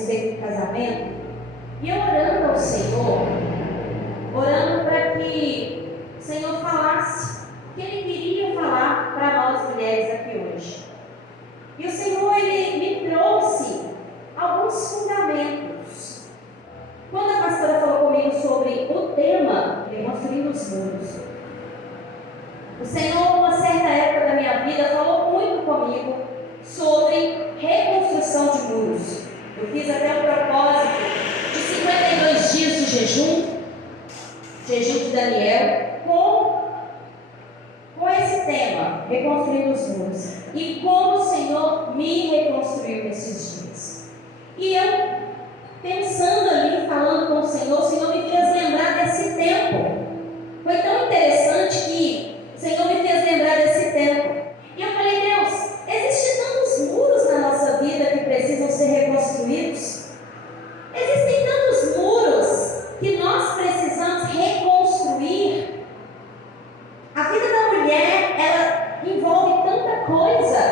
respeito do casamento, e eu orando ao Senhor, orando para que o Senhor falasse o que Ele queria falar para nós mulheres aqui hoje. E o Senhor, Ele me trouxe alguns fundamentos. Quando a pastora falou comigo sobre o tema Reconstruindo os Muros, o Senhor, numa certa época da minha vida, falou muito comigo sobre reconstrução de muros. Eu fiz até um propósito de 52 dias de jejum de Daniel, com esse tema, reconstruindo os muros, e como o Senhor me reconstruiu nesses dias. E eu, pensando ali, falando com o Senhor me fez lembrar desse tempo. Foi tão interessante que o Senhor me fez lembrar desse tempo. E eu falei, Deus, existem tantos muros na nossa vida que precisam ser reconstruídos. Existem tantos muros que nós precisamos reconstruir. A vida da mulher, ela envolve tanta coisa.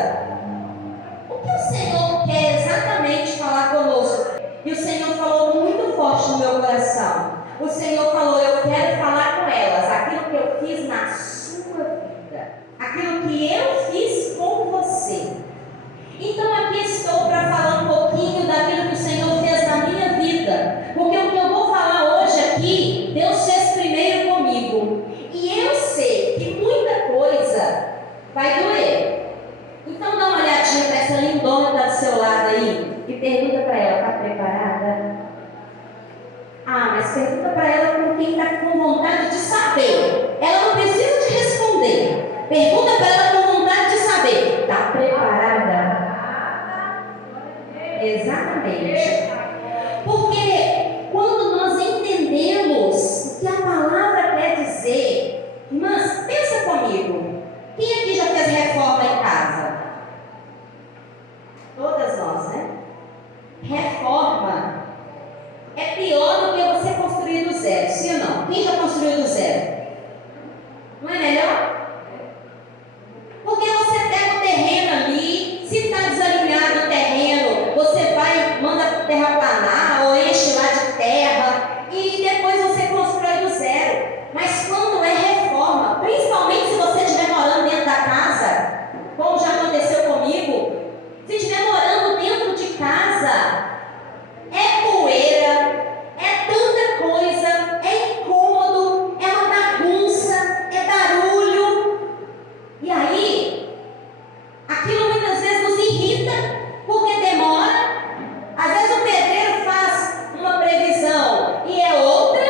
O que o Senhor quer exatamente falar conosco? E o Senhor falou muito forte no meu coração. O Senhor falou, eu quero falar com elas aquilo que eu fiz na sua vida, aquilo que eu fiz com você. Então aqui estou para falar um pouquinho daquilo que o Senhor fez na minha vida, porque o que eu vou falar hoje aqui, Deus fez primeiro comigo, e eu sei que muita coisa vai doer. Então dá uma olhadinha para essa lindona que está do seu lado aí e pergunta para ela, está preparada? Ah, mas pergunta para ela com quem está com vontade de saber. Ela não precisa te responder. Pergunta para ela com vontade de saber. Está preparada? Exatamente. Porque quando nós entendemos o que a palavra quer dizer, irmãs, pensa comigo. Quem aqui já fez reforma em casa? Todas nós, né? Reforma é pior do que você construir do zero, sim ou não? Quem já construiu do zero? Não é melhor? Porque você pega o terreno ali, se está desalinhado o terreno, você vai, manda terraplanar ou enche lá de terra e depois você constrói do zero. Mas quando é reforma, principalmente se você estiver morando dentro da casa, como já aconteceu comigo, se estiver morando dentro de casa, é poeira, é tanta coisa, é incômodo, é uma bagunça, é barulho. E aí, aquilo muitas vezes nos irrita, porque demora. Às vezes o pedreiro faz uma previsão e é outra,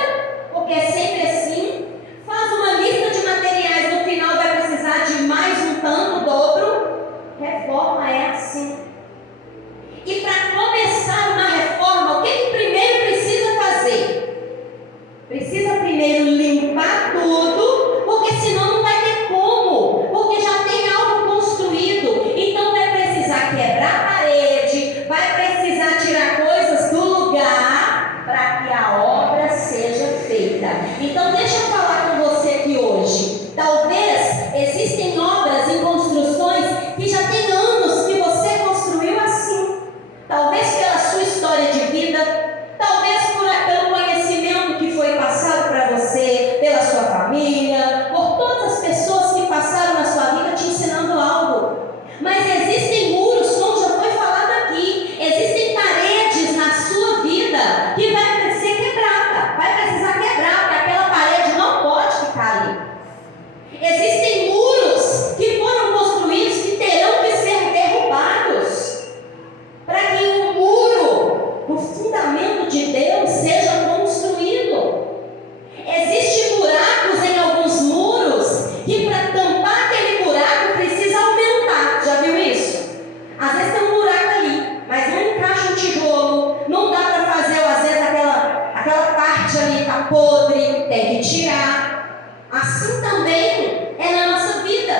porque é sempre assim. Faz uma lista de materiais, no final vai precisar de mais um tanto, dobro. Reforma é assim. E para começar uma reforma, o que primeiro precisa fazer? Precisa primeiro limpar tudo, porque senão não vai ter como, porque já tem algo construído. Então vai precisar quebrar a parede, vai precisar tirar coisas do lugar para que a obra seja feita. Então deixa eu falar com você aqui hoje. Talvez existem obras em construções que já tem anos que você construiu assim. Talvez pela sua história de vida, talvez pelo conhecimento que foi passado para você, pela sua família, por todas as pessoas que passaram na sua vida te ensinando algo. Mas existem muros, como já foi falado aqui, existem paredes na sua vida que vai ser quebrada, vai precisar quebrar, porque aquela parede não pode ficar ali. Existem muros que foram construídos que terão que ser derrubados, para que o muro, o fundamento de Deus seja construído. Existem buracos em alguns muros que para tampar aquele buraco precisa aumentar. Já viu isso? Às vezes tem um buraco ali, mas não encaixa um tijolo, não dá para fazer, às vezes aquela parte ali está podre, tem que tirar. Assim também é na nossa vida.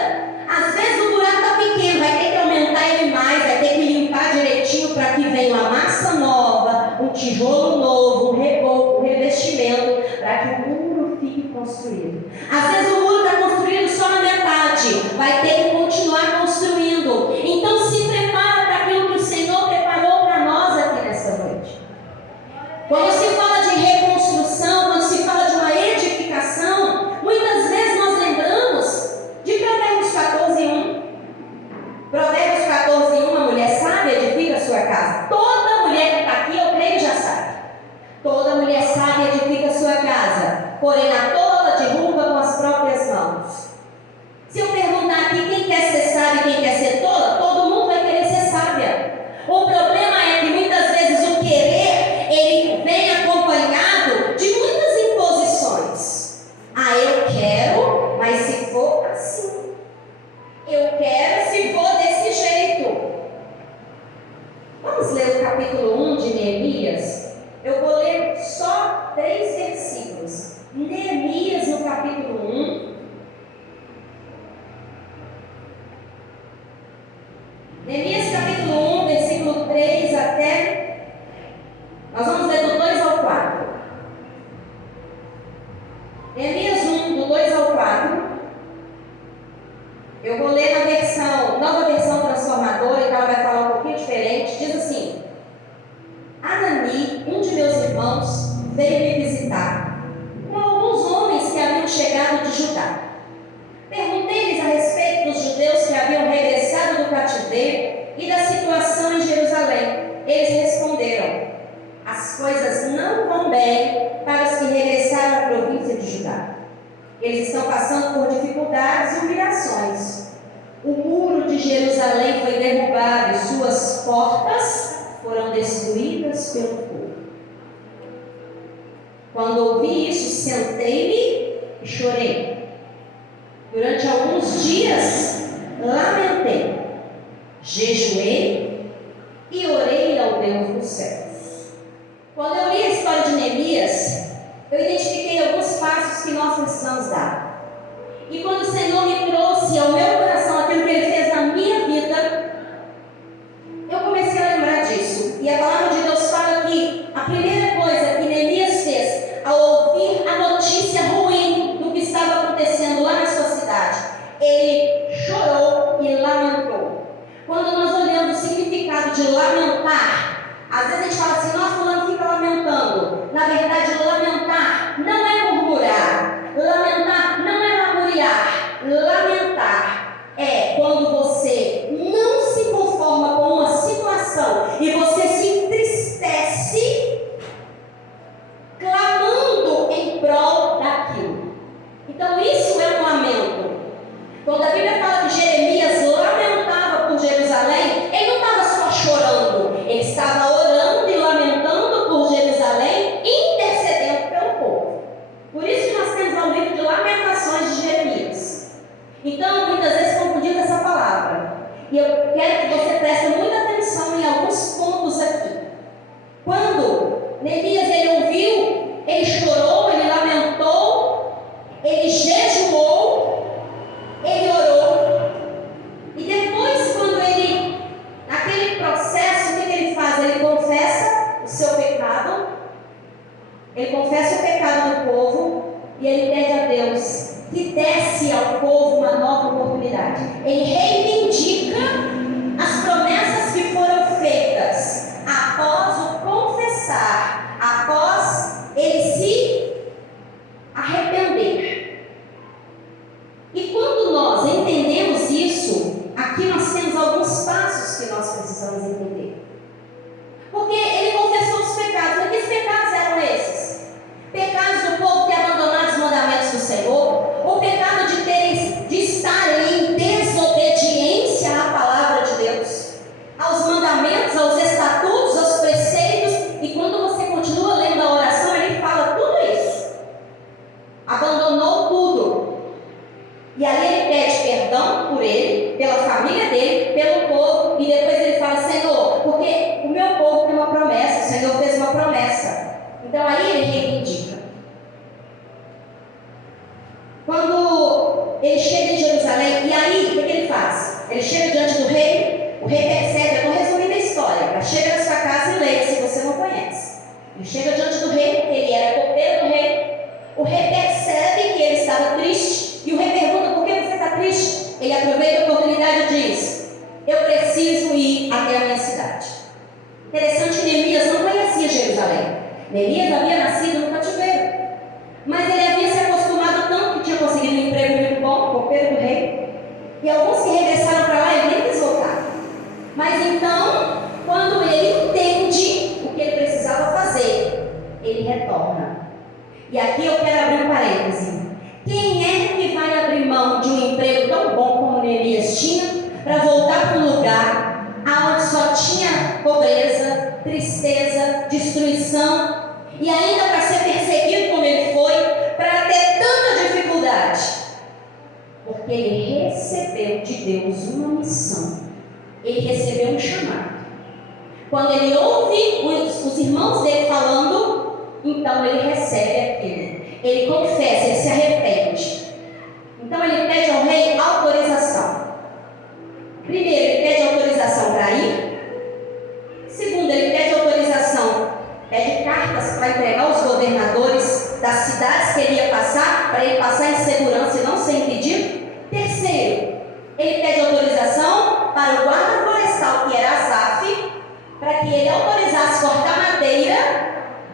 Às vezes o buraco está pequeno, vai ter que aumentar ele mais, vai ter que limpar direitinho para que venha uma massa nova, um tijolo novo, um reboco, um revestimento, para que o muro fique construído. Às vezes o muro está construído só na metade, vai ter que continuar construindo. Então se prepara para aquilo que o Senhor preparou para nós aqui nessa noite. Vamos ler o capítulo 1 de Neemias. Eu vou ler só 3 versículos. Neemias, no capítulo 1. Neemias, capítulo 1, versículo 3 até... Nós vamos ler do 2 ao 4. Neemias 1, do 2 ao 4. Eu vou ler na versão, nova versão transformadora, então ela vai falar um pouquinho diferente. Diz assim: Anani, um de meus irmãos, veio me visitar com alguns homens que haviam chegado de Judá. Perguntei-lhes a respeito dos judeus que haviam regressado do cativeiro e da situação em Jerusalém. Eles responderam: as coisas não vão bem para os que regressaram à província de Judá. Eles estão passando por dificuldades e humilhações. O muro de Jerusalém foi derrubado e suas portas foram destruídas pelo fogo. Quando ouvi isso, sentei-me e chorei. Durante alguns dias, lamentei, jejuei e orei ao Deus dos céus. Quando eu li a história de Neemias, eu identifiquei alguns passos que nós precisamos dar. E quando o Senhor me trouxe ao meu coração aquilo que Ele fez na minha vida, eu comecei a lembrar disso. E a palavra de Deus fala que a primeira coisa que Neemias fez, ao ouvir a notícia ruim do que estava acontecendo lá na sua cidade, ele chorou e lamentou. Quando nós olhamos o significado de lamentar, às vezes a gente fala assim: nossa, fulano fica lamentando. Na verdade, lamentar não é murmurar, lamentar não é lamuriar. Lamentar é quando você não se conforma com uma situação e você se entristece clamando em prol daquilo. Então isso é um lamento. Quando a Bíblia fala que Jeremias lamentava por Jerusalém, ele não estava só chorando, ele estava orando e lamentando por Jerusalém, intercedendo pelo povo. Por isso que nós temos lá o livro de Lamentações de Jeremias. Então, muitas vezes confundimos essa palavra. E eu quero que você preste muita atenção em alguns pontos aqui. Quando Neemias ele ouviu, ele chorou, ele lamentou, ele jejuou, ele orou. E depois, quando ele, naquele processo, o que ele faz? Ele confessa o seu pecado, ele confessa o pecado do povo e ele pede a Deus que desse ao povo uma nova oportunidade. Ele reivindica as promessas que foram feitas após o confessar, após ele se arrepender. E quando nós entendemos isso, aqui nós temos alguns passos que nós precisamos entender. Porque ele confessou os pecados. Mas que pecados eram esses? Pecados do povo ter abandonado os mandamentos do Senhor, o pecado de estarem em desobediência à palavra de Deus, aos mandamentos, aos estatutos, aos preceitos. E quando você continua lendo a oração, ele fala tudo isso. Abandonou tudo. E ali ele pede perdão por ele, pela família dele, pelo povo. E depois ele fala: Senhor, porque o meu povo tem uma promessa, o Senhor fez uma promessa. Então aí ele reivindica. Quando ele chega em Jerusalém, e aí o que ele faz? Ele chega diante do rei, o rei percebe, eu estou resumindo a história, mas chega na sua casa e leia se você não conhece. Ele chega diante do rei, porque ele era copeiro do rei. O rei percebe que ele estava triste, e o rei pergunta: por que você está triste? Ele aproveita a oportunidade e diz: eu preciso ir até a minha cidade. Interessante que Neemias não conhecia Jerusalém. Neemias havia nascido no cativeiro, mas ele havia se acostumado tanto que tinha conseguido um emprego muito bom, copeiro do rei. E alguns que regressaram para lá, ele nem quis voltar. Mas então, quando ele entende o que ele precisava fazer, ele retorna. E aqui eu quero abrir um parêntese. Quem é que vai abrir mão de um emprego tão bom como Neemias tinha para voltar para um lugar onde só tinha pobreza, tristeza, destruição, e ainda para ser perseguido como ele foi, para ter tanta dificuldade? Porque ele recebeu de Deus uma missão, ele recebeu um chamado. Quando ele ouve os irmãos dele falando, então ele recebe aquilo. Ele confessa, ele se arrepende. Então ele pede ao rei autorização. Primeiro, ele pede autorização para ir. Segundo, ele pede autorização, pede cartas para entregar aos governadores das cidades que ele ia passar, para ele passar em segurança e não ser impedido. Terceiro, ele pede autorização para o guarda florestal, que era Asaf, para que ele autorizasse cortar madeira,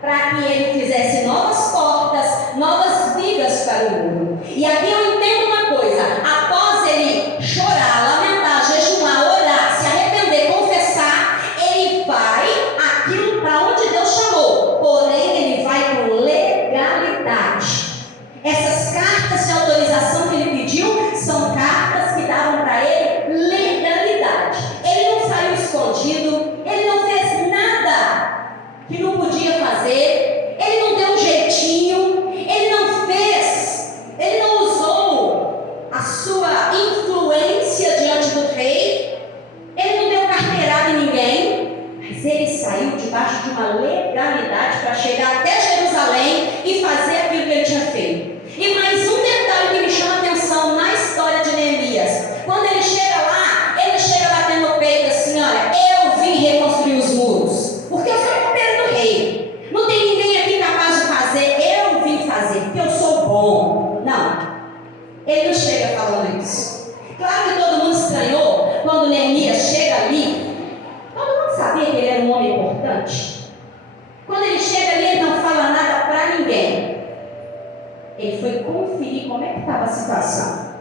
para que ele fizesse novas portas, novas vigas para o muro. E aqui eu entendo uma coisa: após ele chorar, lamentar, jejuar, orar, se arrepender, confessar, ele vai aquilo para onde Deus chamou, porém ele vai com legalidade. Essas cartas de autorização que ele pediu são cartas que davam para ele legalidade. Ele não saiu escondido, ele não fez nada que não podia fazer, ele não deu um jeitinho, ele não usou a sua influência diante do rei, ele não deu carteirada em ninguém, mas ele saiu debaixo de uma legalidade para chegar até Jerusalém e fazer aquilo que ele tinha feito. E mais um detalhe que me chama a atenção na história de Neemias: quando ele chega batendo no peito assim: olha, eu vim reconstruir os muros, porque eu sou companheiro do rei, não tem ninguém aqui capaz de fazer, eu vim fazer, porque eu sou bom. Não, ele não chega falando isso. Claro que todo mundo estranhou quando Neemias chega ali. Todo mundo sabia que ele era um homem importante. Quando ele chega ali, ele não fala nada para ninguém. Ele foi conferir como é que estava a situação.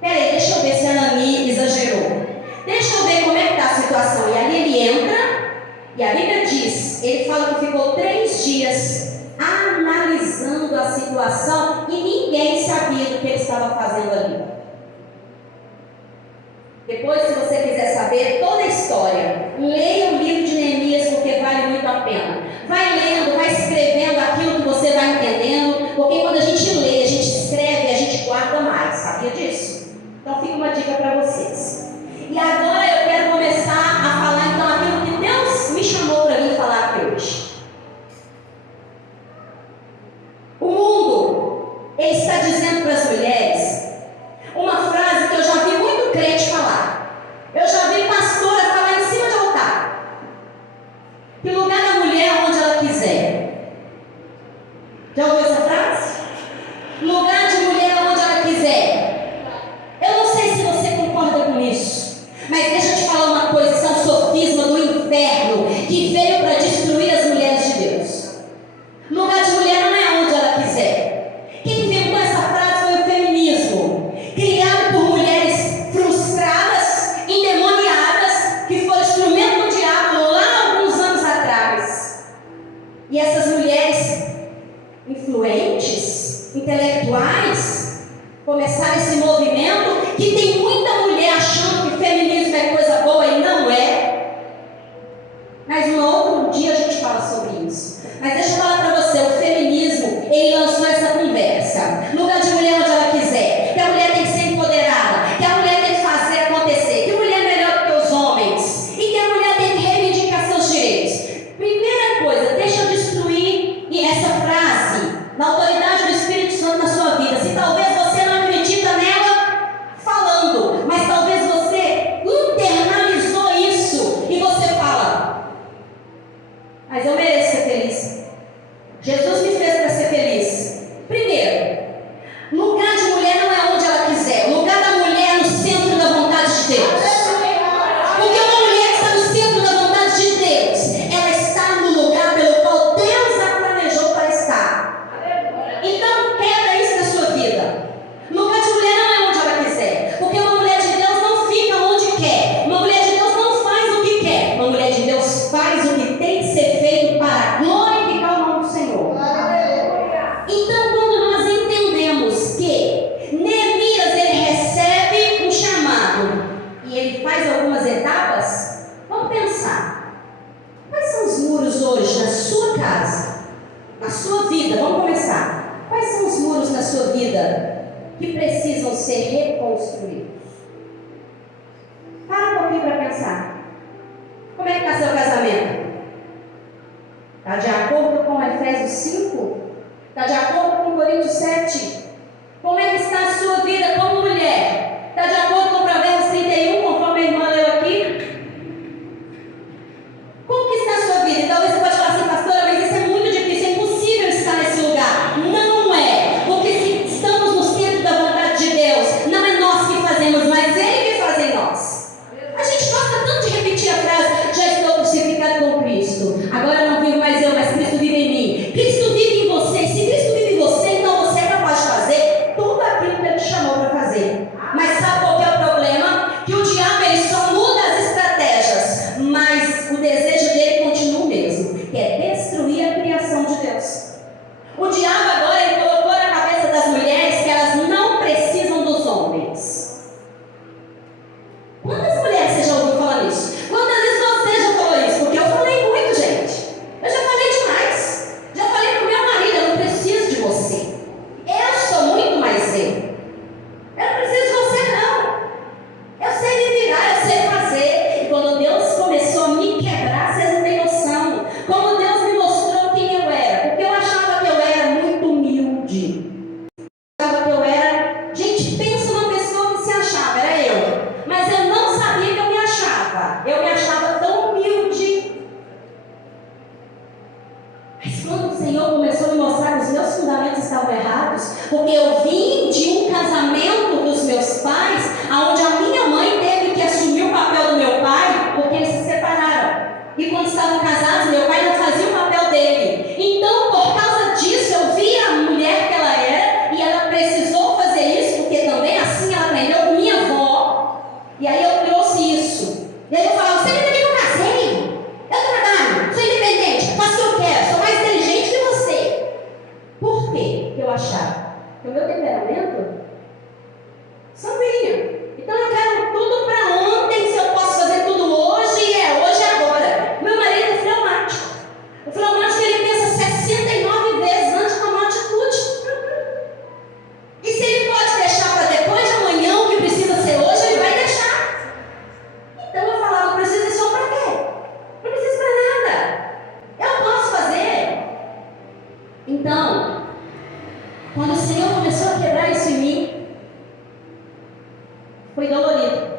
Peraí, deixa eu ver se a Nani exagerou. Deixa eu ver como é que está a situação. E ali ele entra, e a Bíblia diz, ele fala que ficou 3 dias analisando a situação e ninguém sabia do que ele estava fazendo ali. Depois, se você quiser saber toda a história, leia o livro de Neemias, porque vale muito a pena. Vai lendo, vai escrevendo aquilo que você vai entendendo, porque quando a gente lê, a gente escreve, a gente guarda mais. Sabia disso? Então fica uma dica para vocês. E agora eu quero começar a falar então aquilo que Deus me chamou para vir falar aqui hoje. O mundo, ele está dizendo para as mulheres uma frase que eu já vi muito crente falar. Eu já vi pastora falar em cima de altar: que o lugar da mulher é onde ela quiser. Já ouviu essa frase? Lugar de mulher é onde ela quiser. Eu não sei se você concorda com isso, mas deixa eu te falar uma coisa: isso é um sofisma do inferno que veio para destruir as mulheres de Deus. Lugar de mulher não é onde ela quiser. Quem inventou essa frase foi o feminismo, criado por mulheres frustradas, endemoniadas, que foram instrumento do diabo lá alguns anos atrás. E essas mulheres influentes, intelectuais, começaram esse movimento que tem muita mulher achando que feminismo é coisa boa e não é. Mas um outro dia a gente fala sobre isso. Mas deixa eu falar para você: o feminismo, ele lançou essa conversa: lugar de mulher onde ela quiser, que a mulher tem que ser empoderada, que a mulher tem que fazer acontecer, que a mulher é melhor do que os homens e que a mulher tem que reivindicar seus direitos. Primeira coisa, deixa eu destruir essa frase na autoridade do Espírito Santo na sua vida. Se talvez você não acredita nela falando, mas talvez você internalizou isso e você fala: mas eu mereço ser feliz. Jesus me fez para ser feliz. Primeiro, lugar de mulher não é onde ela quiser. O lugar da mulher é no centro da vontade de Deus. Porque uma mulher que está no centro da vontade de Deus, ela está no lugar pelo qual Deus a planejou para estar. Então, quebra isso na sua vida. Lugar de mulher não é onde ela quiser. Porque uma mulher de Deus não fica onde quer. Uma mulher de Deus não faz o que quer. Uma mulher de Deus faz o que tem que ser feito para glorificar o nome do Senhor. Então, quando nós entendemos que Neemias, ele recebe um chamado e ele faz algumas etapas, vamos pensar: quais são os muros hoje na sua casa, na sua vida? Vamos começar. Quais são os muros na sua vida que precisam ser reconstruídos? Para um pouquinho para pensar. Como é que está seu casamento? Efésios 5? Está de acordo com Coríntios 7? Como é que está a sua vida como mulher? Está de acordo com Provérbios 31, conforme a irmã leu aqui? Como que está a sua vida? E talvez você pode falar assim, pastora, mas isso é muito difícil, é impossível estar nesse lugar. Não é, porque se estamos no centro da vontade de Deus, não é nós que fazemos, mas Ele que faz em nós. A gente gosta tanto de repetir a frase, já estou crucificado com Cristo. Agora não vivo mais eu, mas Cristo vive em mim. Cristo vive em você. Se Cristo vive em você, então você é capaz de fazer tudo aquilo que Ele te chamou para fazer. Mas sabe qual que é o problema? Que o diabo ele só muda as estratégias, mas o desejo dele continua o mesmo, que é destruir a criação de Deus. O diabo agora ele colocou na cabeça das mulheres que elas não precisam dos homens. Quantas mulheres você já ouviu falar isso? Quantas vezes você já falou isso? Porque eu falei muito, gente. Eu já falei demais. Já falei pro meu marido, eu não preciso de você. Eu sou muito mais eu. Eu não preciso de você, não. Eu sei me virar, eu sei fazer. E quando Deus começou a me quebrar, vocês não têm noção. Como Deus me mostrou quem eu era. Porque eu achava que eu era muito humilde. Eu achava que eu era... Gente, pensa numa pessoa que se achava, era eu. Mas eu não sabia que eu me achava. Eu me achava tão humilde. Mas quando o Senhor começou a me mostrar que os meus fundamentos estavam errados, porque eu vim de um casamento dos meus pais, onde a minha mãe teve que assumir o papel do meu pai, porque eles se separaram. E quando estavam casados, meu pai não fazia o papel dele. Então, por causa disso, eu vi a mulher que ela era, e ela precisou fazer isso, porque também assim ela aprendeu com minha avó. E aí eu trouxe isso. E aí eu falava, você lembra que eu casei? Eu trabalho, sou independente, faço o que eu quero, sou mais inteligente que você. Por quê? Eu achava que o meu temperamento sanguíneo. Então eu quero tudo para ontem, se eu posso fazer tudo hoje, hoje é agora. Meu marido é fleumático. O fleumático ele pensa 69 vezes antes de tomar uma atitude. E se ele pode deixar para depois de amanhã o que precisa ser hoje, ele vai deixar. Então eu falava, eu preciso disso para quê? Não preciso para nada. Eu posso fazer. Então, quando o Senhor começou a quebrar isso em mim, foi dolorido.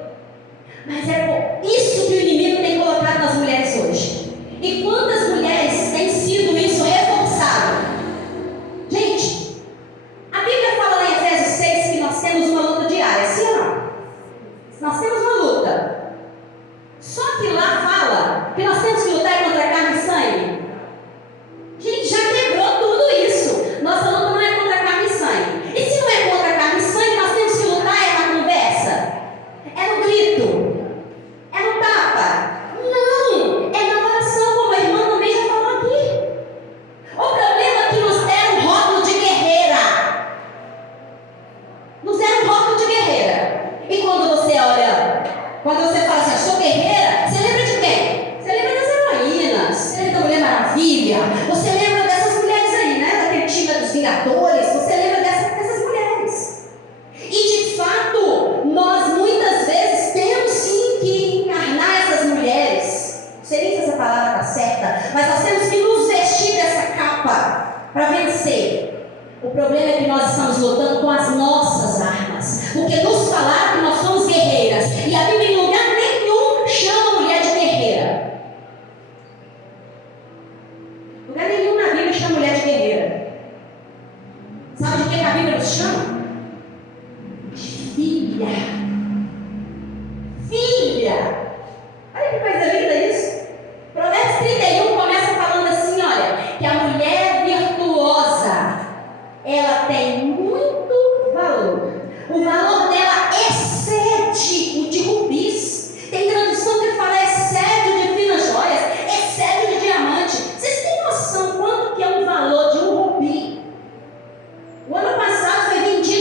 Mas é por isso que o inimigo tem colocado nas mulheres hoje. E quantas mulheres têm sido isso reforçado? Gente, a Bíblia fala lá em Efésios 6 que nós temos uma luta diária, sim ou não? Nós temos uma luta. Só que lá fala que nós temos que lutar contra carne e sangue. Gente, já quebrou tudo isso. Nossa luta não é contra carne e sangue. E se não é contra carne e sangue, nós temos que lutar na conversa. É no grito. É no tapa. Não. É na oração, como a irmã também já falou aqui. O problema é que nos deram um rótulo de guerreira. Nos deram um rótulo de guerreira. E quando você olha, quando você fala assim, eu sou guerreira, você lembra de quem? Você lembra das heroínas. Você lembra da Mulher Maravilha. Você lembra dessas mulheres aí, né? Daquele time dos Vingadores. Você lembra dessas mulheres. E de fato, nós muitas vezes temos sim que encarnar essas mulheres. Não sei nem se essa palavra está certa, mas nós temos que nos vestir dessa capa para vencer. O problema é que nós estamos lutando com as nossas armas. Porque nos falaram que nós somos guerreiras. E a Bíblia em lugar nenhum chama a mulher de guerreira. Lugar nenhum na Bíblia chama a mulher de guerreira. Sabe de que a Bíblia nos chama? Filha. Filha. Olha que coisa linda isso. Provérbios 31 começa falando assim, olha, que a mulher virtuosa, ela tem muito valor. O valor dela excede o de rubis. Tem tradução que fala excede o de finas joias, excede o de diamante. Vocês têm noção quanto que é o valor de um rubi? O ano passado foi vendido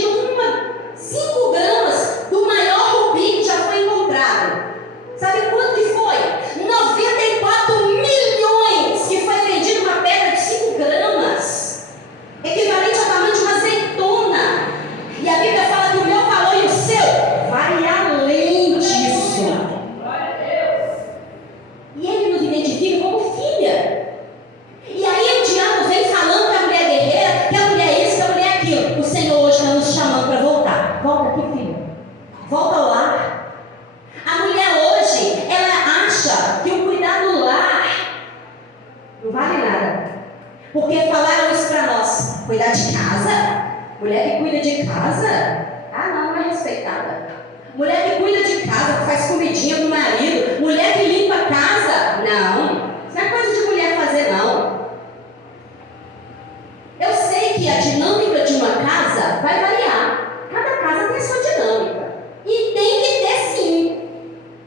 Porque falaram isso para nós. Cuidar de casa? Mulher que cuida de casa? Ah, não é respeitada. Mulher que cuida de casa, que faz comidinha pro marido. Mulher que limpa a casa? Não. Isso não é coisa de mulher fazer, não. Eu sei que a dinâmica de uma casa vai variar. Cada casa tem a sua dinâmica. E tem que ter, sim.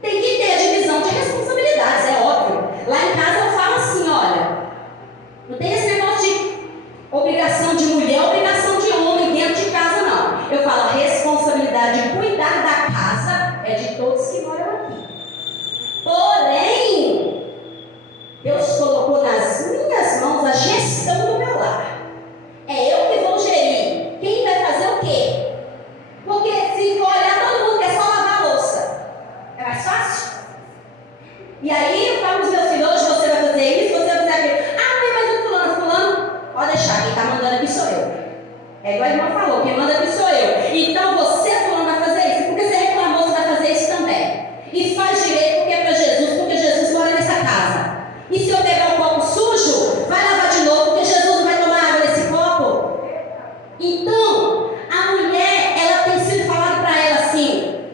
Tem que ter a divisão de responsabilidades, é óbvio. Lá em casa eu falo assim, olha, não tem esse negócio de obrigação de mulher, obrigação de homem dentro de casa, não. Eu falo, a responsabilidade de cuidar da casa é de todos que moram aqui. Porém, Deus colocou nas minhas mãos a gestão do meu lar. É eu que vou gerir. Quem vai fazer o quê? Porque se for olhar, todo mundo quer só lavar a louça. É mais fácil? E aí eu falo para os meus filhos, hoje você vai fazer isso, você vai fazer aquilo. Ah, mãe, mas o fulano, pode deixar, quem está mandando aqui sou eu. É igual a irmã falou, quem manda aqui sou eu. Então você, fulano, vai fazer isso. Porque você reclamou, você vai fazer isso também. E faz direito porque é para Jesus, porque Jesus mora nessa casa. E se eu pegar um copo sujo, vai lavar de novo, porque Jesus não vai tomar água desse copo. Então, a mulher, ela tem sido falado para ela assim,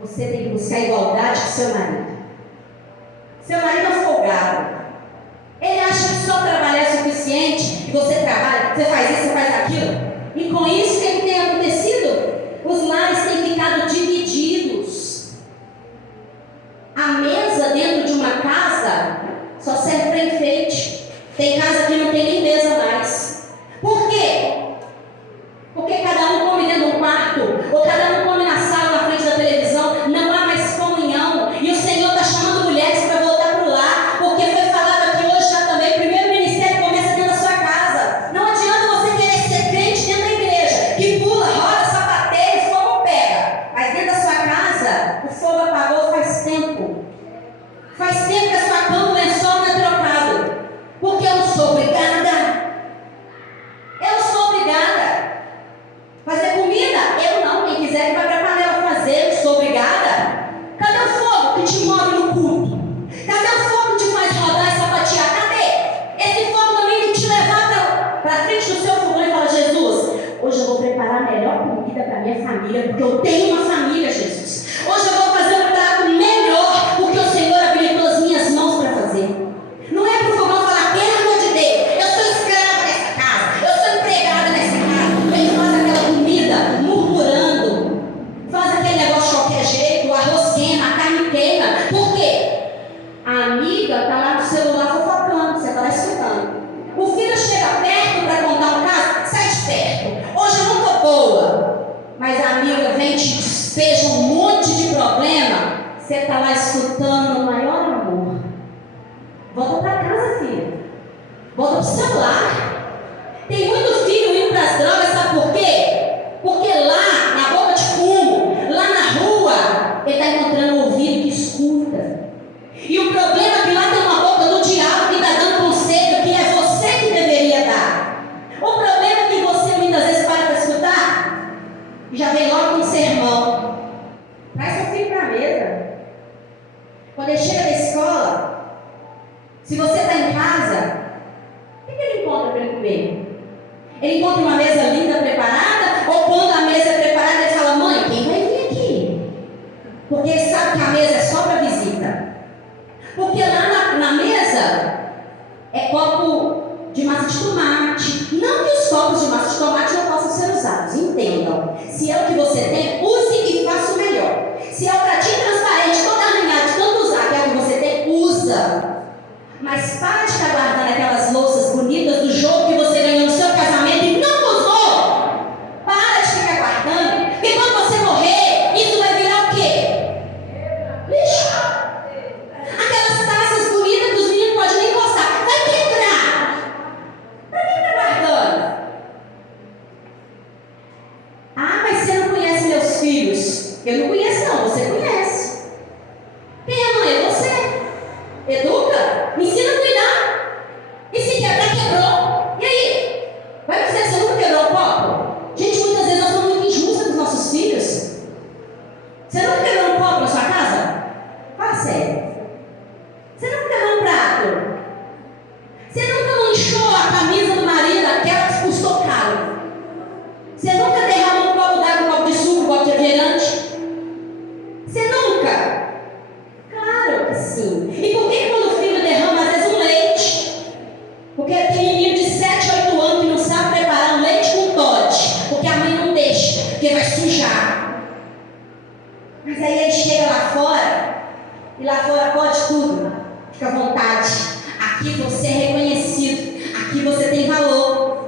você tem que buscar igualdade com seu marido. Seu marido é folgado. Ele acha que só trabalhar é suficiente, e você trabalha, você faz isso, você faz aquilo. E com isso, o que tem acontecido? Os lares têm ficado divididos. A mesa dentro de uma casa só serve para enfeite. Tem casa que não tem nem mesa mais. Por quê? Porque cada um come dentro de um quarto, ou cada um come na sala, na frente da televisão, não há mais comunhão. E o Senhor está chamando mulheres para voltar para o lar, porque foi falado aqui hoje já também, o primeiro ministério começa dentro da sua casa. Não adianta você querer ser crente dentro da igreja, que pula, roda, sapateia e o fogo pega. Mas dentro da sua casa, o fogo apagou faz tempo. Faz tempo que a sua cama, o lençol não é trocado. Porque eu não sou obrigada. Eu não sou obrigada. Fazer comida? Eu não. Quem quiser que vai para a panela fazer, eu sou obrigada. Cadê o fogo que te move no culto? Cadê o fogo que te faz rodar e sapatear? Cadê? Esse fogo também tem que te levar para frente do seu fogão e falar, Jesus, hoje eu vou preparar a melhor comida para minha família, porque eu tenho uma família, Jesus. Hoje eu vou fazer um prato melhor, porque o Senhor habilitou as minhas mãos para fazer. Não é para o fogão falar, pelo amor de Deus, eu sou escrava nessa casa, eu sou empregada nessa casa. Ele faz aquela comida murmurando, faz aquele negócio de qualquer jeito, o arroz queima, a carne queima. Por quê? A amiga está lá no celular fofocando, você está lá escutando. O filho chega perto para contar um caso, sai de perto. Hoje eu não estou boa. Mas a amiga vem e te despeja um monte de problema, você está lá escutando o maior amor. Volta para casa, filho. Volta para o celular. Tem muito filho indo para as drogas, sabe por quê? Porque lá, na boca de fumo, lá na rua, ele está encontrando um ouvido que escuta. E o problema é que lá tem uma boca do diabo que está dando conselho que é você que deveria dar. O problema é que você muitas vezes para escutar e já vem logo com um sermão. Traz seu filho para a mesa. Quando ele chega da escola, se você está em casa, o que ele encontra para ele comer? Ele encontra uma mesa linda preparada, ou quando a mesa é preparada, ele fala, mãe, quem vai vir aqui? Porque ele sabe que a mesa é só para visita. Porque lá na mesa é copo de massa de tomate. Não que os copos de massa de tomate não possam ser usados, entendam. Se é o que você tem, use e faça o melhor. Se é o pratinho transparente, todo arranhado, de tanto usar, que é o que você tem, usa. Mas para de estar guardando aquelas louças bonitas do jogo que você ganhou no seu casamento e não usou. Para de ficar guardando, porque quando você morrer, isso vai virar o quê? Lixo. Aquelas taças bonitas que os meninos podem nem encostar, vai quebrar. Para que está guardando? Ah, mas você não conhece meus filhos. Eu não conheço não, você conhece. Quem é mãe? É você. Educa, me ensina a cuidar. E se quebrar, quebrou. E aí? Vai dizer que você nunca quebrou o copo? Gente, muitas vezes nós somos muito injustas com os nossos filhos. Você nunca quebrou um copo na sua casa? Fala sério. Você nunca quebrou um prato? Você nunca manchou a a camisa do marido, aquela que custou caro. Você nunca derrama um copo d'água, um copo de suco, um copo de refrigerante? Você nunca? Claro que sim. E por que quando o filho derrama, às vezes, um leite? Porque tem menino de 7, 8 anos que não sabe preparar um leite com Toddy, porque a mãe não deixa, porque vai sujar. Mas aí ele chega lá fora, e lá fora pode tudo. Fica à vontade. Aqui você é reconhecido. Aqui você tem valor.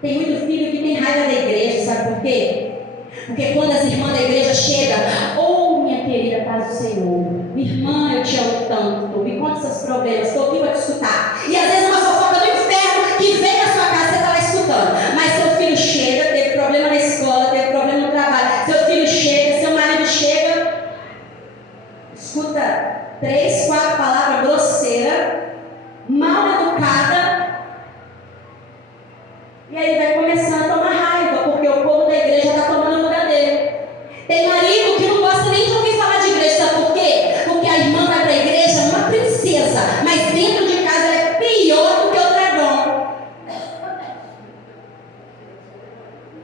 Tem muito filho que tem raiva da igreja, sabe por quê? Porque quando as irmãs da igreja chegam, oh minha querida paz do Senhor, minha irmã, eu te amo tanto, me conta seus problemas, estou aqui para te escutar. E às vezes uma fofoca do inferno que vem na sua casa, você está lá escutando. Mas seu filho chega, teve problema na escola, teve problema no trabalho, seu filho chega, seu marido chega, escuta 3, 4 palavras grosseiras, mal educada, e aí vai começando a tomar raiva, porque o povo da igreja está tomando o lugar dele. Tem marido que não gosta nem de ouvir falar de igreja, sabe por quê? Porque a irmã vai para a igreja uma princesa, mas dentro de casa ela é pior do que o dragão.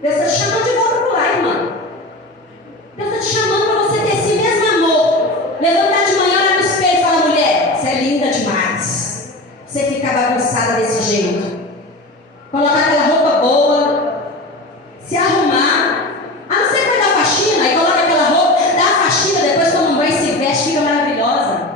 Deus está te chamando de volta para lá, irmã. Deus está te chamando para você ter esse mesmo amor. Levantar de manhã, olhar no espelho e falar: mulher, você é linda demais. Você fica bagunçada desse jeito. Colocar aquela roupa boa, se arrumar, a não ser que vai dar faxina, aí coloca aquela roupa, dá a faxina, depois toma um banho, se veste, fica maravilhosa.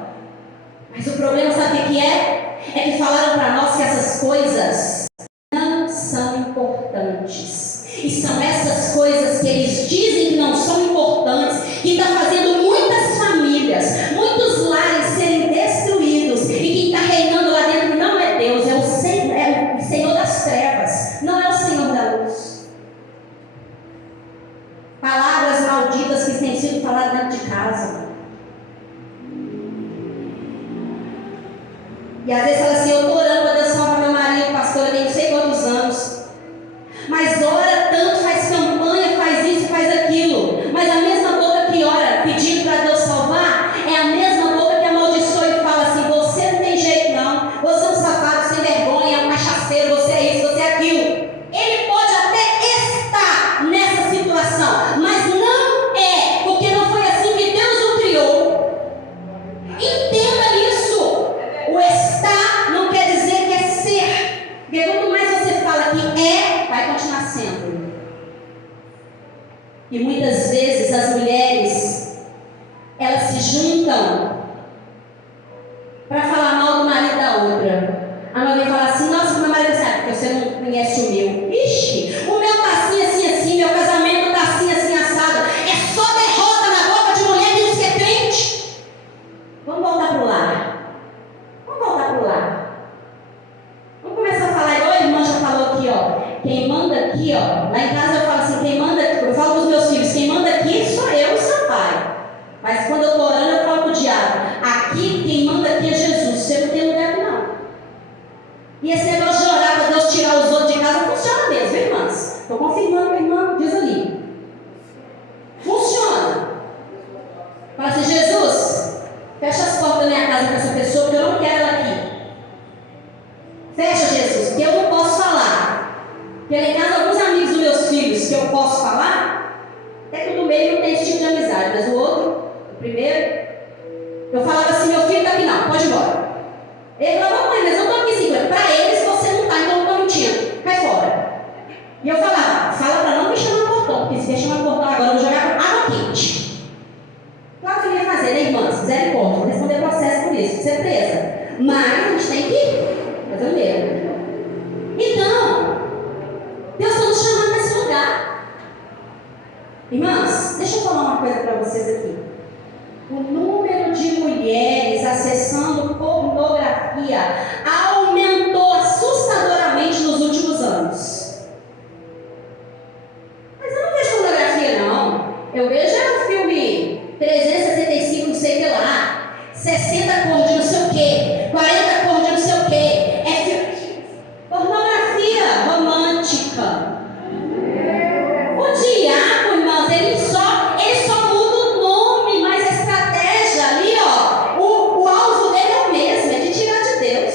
Mas o problema, sabe o que é? É que falaram para nós que essas coisas não são importantes. E são essas coisas que eles dizem que não são importantes, que está fazendo muitas famílias, muitos lares serem destruídos. E quem está reinando lá dentro não é Deus, é o Senhor das trevas, não é o Senhor da luz. Palavras malditas que têm sido faladas dentro de casa. E às vezes fala assim: eu estou orando para Deus salvar meu marido, pastor, eu tenho não sei quantos anos. Mas ora tanto, faz campanha, faz isso, faz aquilo. Mas a mesma boca que ora pedindo para Deus salvar é a mesma boca que amaldiçoa e fala assim: você não tem jeito não, você é um safado sem vergonha, é um cachaceiro, você é isso, você é aquilo. Ele pode até estar nessa situação, mas não é, porque não foi assim que Deus o criou. Entenda isso. O estar não quer dizer que é ser. Porque quanto mais você fala que é, vai continuar sendo. E muitas vezes as mulheres, elas se juntam para falar mal do marido da outra. A mulher fala assim: nossa, meu marido sabe, porque você não conhece o meu. Ixi, o meu tá assim, assim, assim, meu casamento tá assim, assim, assado. É só derrota na boca de mulher que diz que é crente. Vamos voltar pro lar. Vamos voltar pro lar. Vamos começar a falar igual a irmã já falou aqui, ó. Quem manda aqui, ó. Lá em casa eu falo assim: quem manda aqui, eu falo com os meus filhos, quem manda aqui sou eu e seu pai. Mas quando eu tô orando, eu falo pro diabo: aqui, quem manda aqui é Jesus. Você não tem lugar aqui, não. E esse negócio de orar para Deus tirar os outros de casa não funciona mesmo, viu, irmãs? Estou confirmando que a irmã diz ali. Funciona. Fala assim: Jesus, fecha as portas da minha casa para essa pessoa, porque eu não quero ela aqui. Fecha, Jesus, porque eu não posso falar. Porque lá em casa, alguns amigos dos meus filhos que eu posso falar, até que o do meio não tem esse tipo de amizade, mas o outro, o primeiro, eu falava assim: meu filho está aqui, não, pode ir embora. Ele falava: mãe, mas eu estou aqui 50. Para eles você não está, então eu estou mentindo. Cai fora. E eu falava: fala para não me chamar no portão, porque se me chamar no portão agora eu vou jogar água quente. Claro que eu ia fazer, né, irmãs? Misericórdia, vou responder processo por isso, ser presa. Mas a gente tem que fazer o mesmo. Então, Deus está nos chamando nesse lugar. Irmãs, deixa eu falar uma coisa para vocês aqui. O número de mulheres acessando pornografia aumentou assustadoramente nos últimos anos. Mas eu não vejo pornografia, não. Eu vejo o filme 365, não sei o que lá, 60 cores de não sei o que, 40 cores de não sei o que. É pornografia romântica. O diabo, irmãos, ele só muda o nome, mas a estratégia ali, ó, o alvo dele é o mesmo, é de tirar de Deus.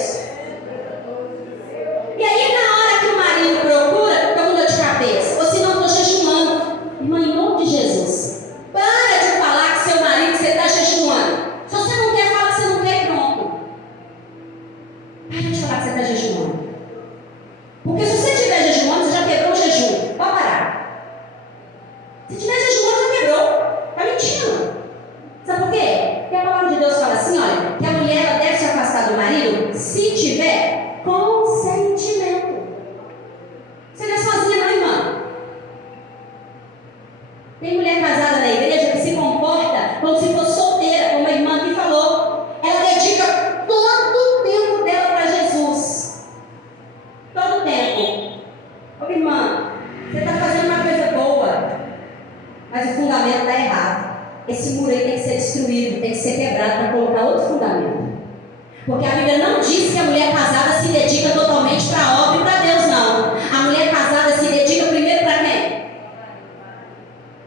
Porque a Bíblia não diz que a mulher casada se dedica totalmente para a obra e para Deus, não. A mulher casada se dedica primeiro para quem?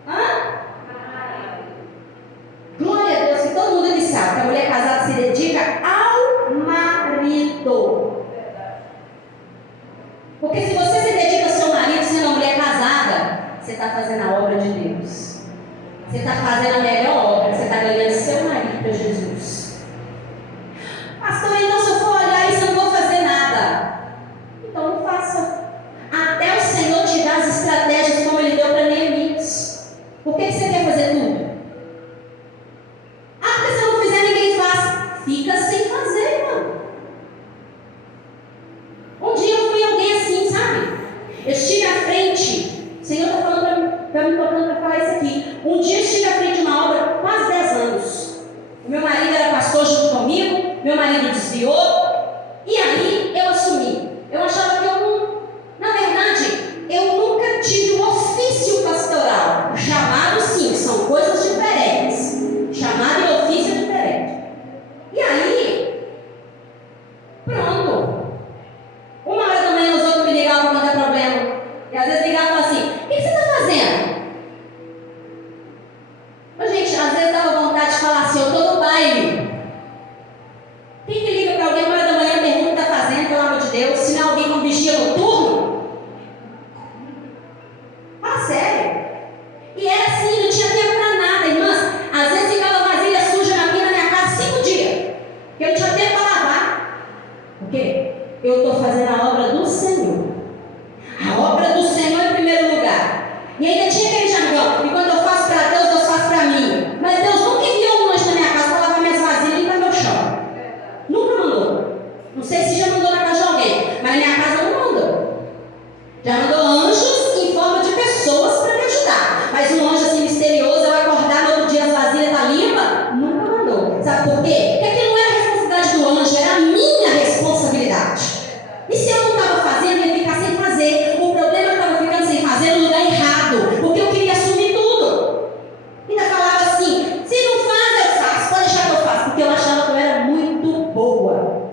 Hã? Glória a Deus, que todo mundo aqui sabe que a mulher casada se dedica ao marido. Porque se você se dedica ao seu marido sendo uma mulher casada, você está fazendo a obra de Deus. Você está fazendo a melhor obra, você está ganhando seu marido para Jesus. Pastor, então se eu for olhar isso, eu não vou fazer nada. Então não faça. Até o Senhor te dá as estratégias como Ele deu para Neemias. Por que você quer fazer tudo? Ah, porque se eu não fizer, ninguém faz. Fica sem fazer, irmão. Um dia eu fui alguém assim, sabe? Eu estive à frente. O Senhor está falando para mim, tocando para falar isso aqui. Um dia eu estive à frente de uma obra, quase 10 anos. O meu marido era pastor junto comigo. Meu marido desviou, e aí eu assumi. Eu achava que eu não. Na verdade, eu nunca tive um ofício pastoral. O chamado, sim, são coisas diferentes. Chamado e ofício é diferente. E aí, pronto. 1h da manhã os outros me ligavam para contar problema. E às vezes ligavam assim: o que você está fazendo? Ô, gente, às vezes dava vontade de falar assim: eu estou no baile. Quem que liga para alguém 1h da manhã e pergunta o que está fazendo, pelo amor de Deus? Se não é alguém com vigia noturno? Fala sério. E era assim, não tinha tempo para nada, irmãs. Às vezes ficava vasilha suja na minha casa 5 dias. Porque eu não tinha tempo para lavar. Por quê? Eu estou fazendo a obra do Senhor. A obra do Senhor em primeiro lugar. E ainda tinha aquele jargão: e quando eu faço para Deus, Deus faz para mim. Mas Deus nunca enviou um anjo na minha casa para lavar minhas vasilhas e limpar meu chão. Nunca mandou. Não sei se já mandou na casa de alguém, mas na minha casa não mandou. Já mandou anjos em forma de pessoas para me ajudar. Mas um anjo assim misterioso, eu acordar no outro dia as vasilhas tá limpa, nunca mandou. Sabe por quê? Porque aquilo não era a responsabilidade do anjo, era a minha responsabilidade. E se eu não estava fazendo, eu ia ficar sem fazer. O problema é que eu estava ficando sem fazer no lugar errado, porque eu queria assumir tudo. Ainda falava assim: se não faz, eu faço, pode deixar que eu faço, porque eu achava que eu era muito boa.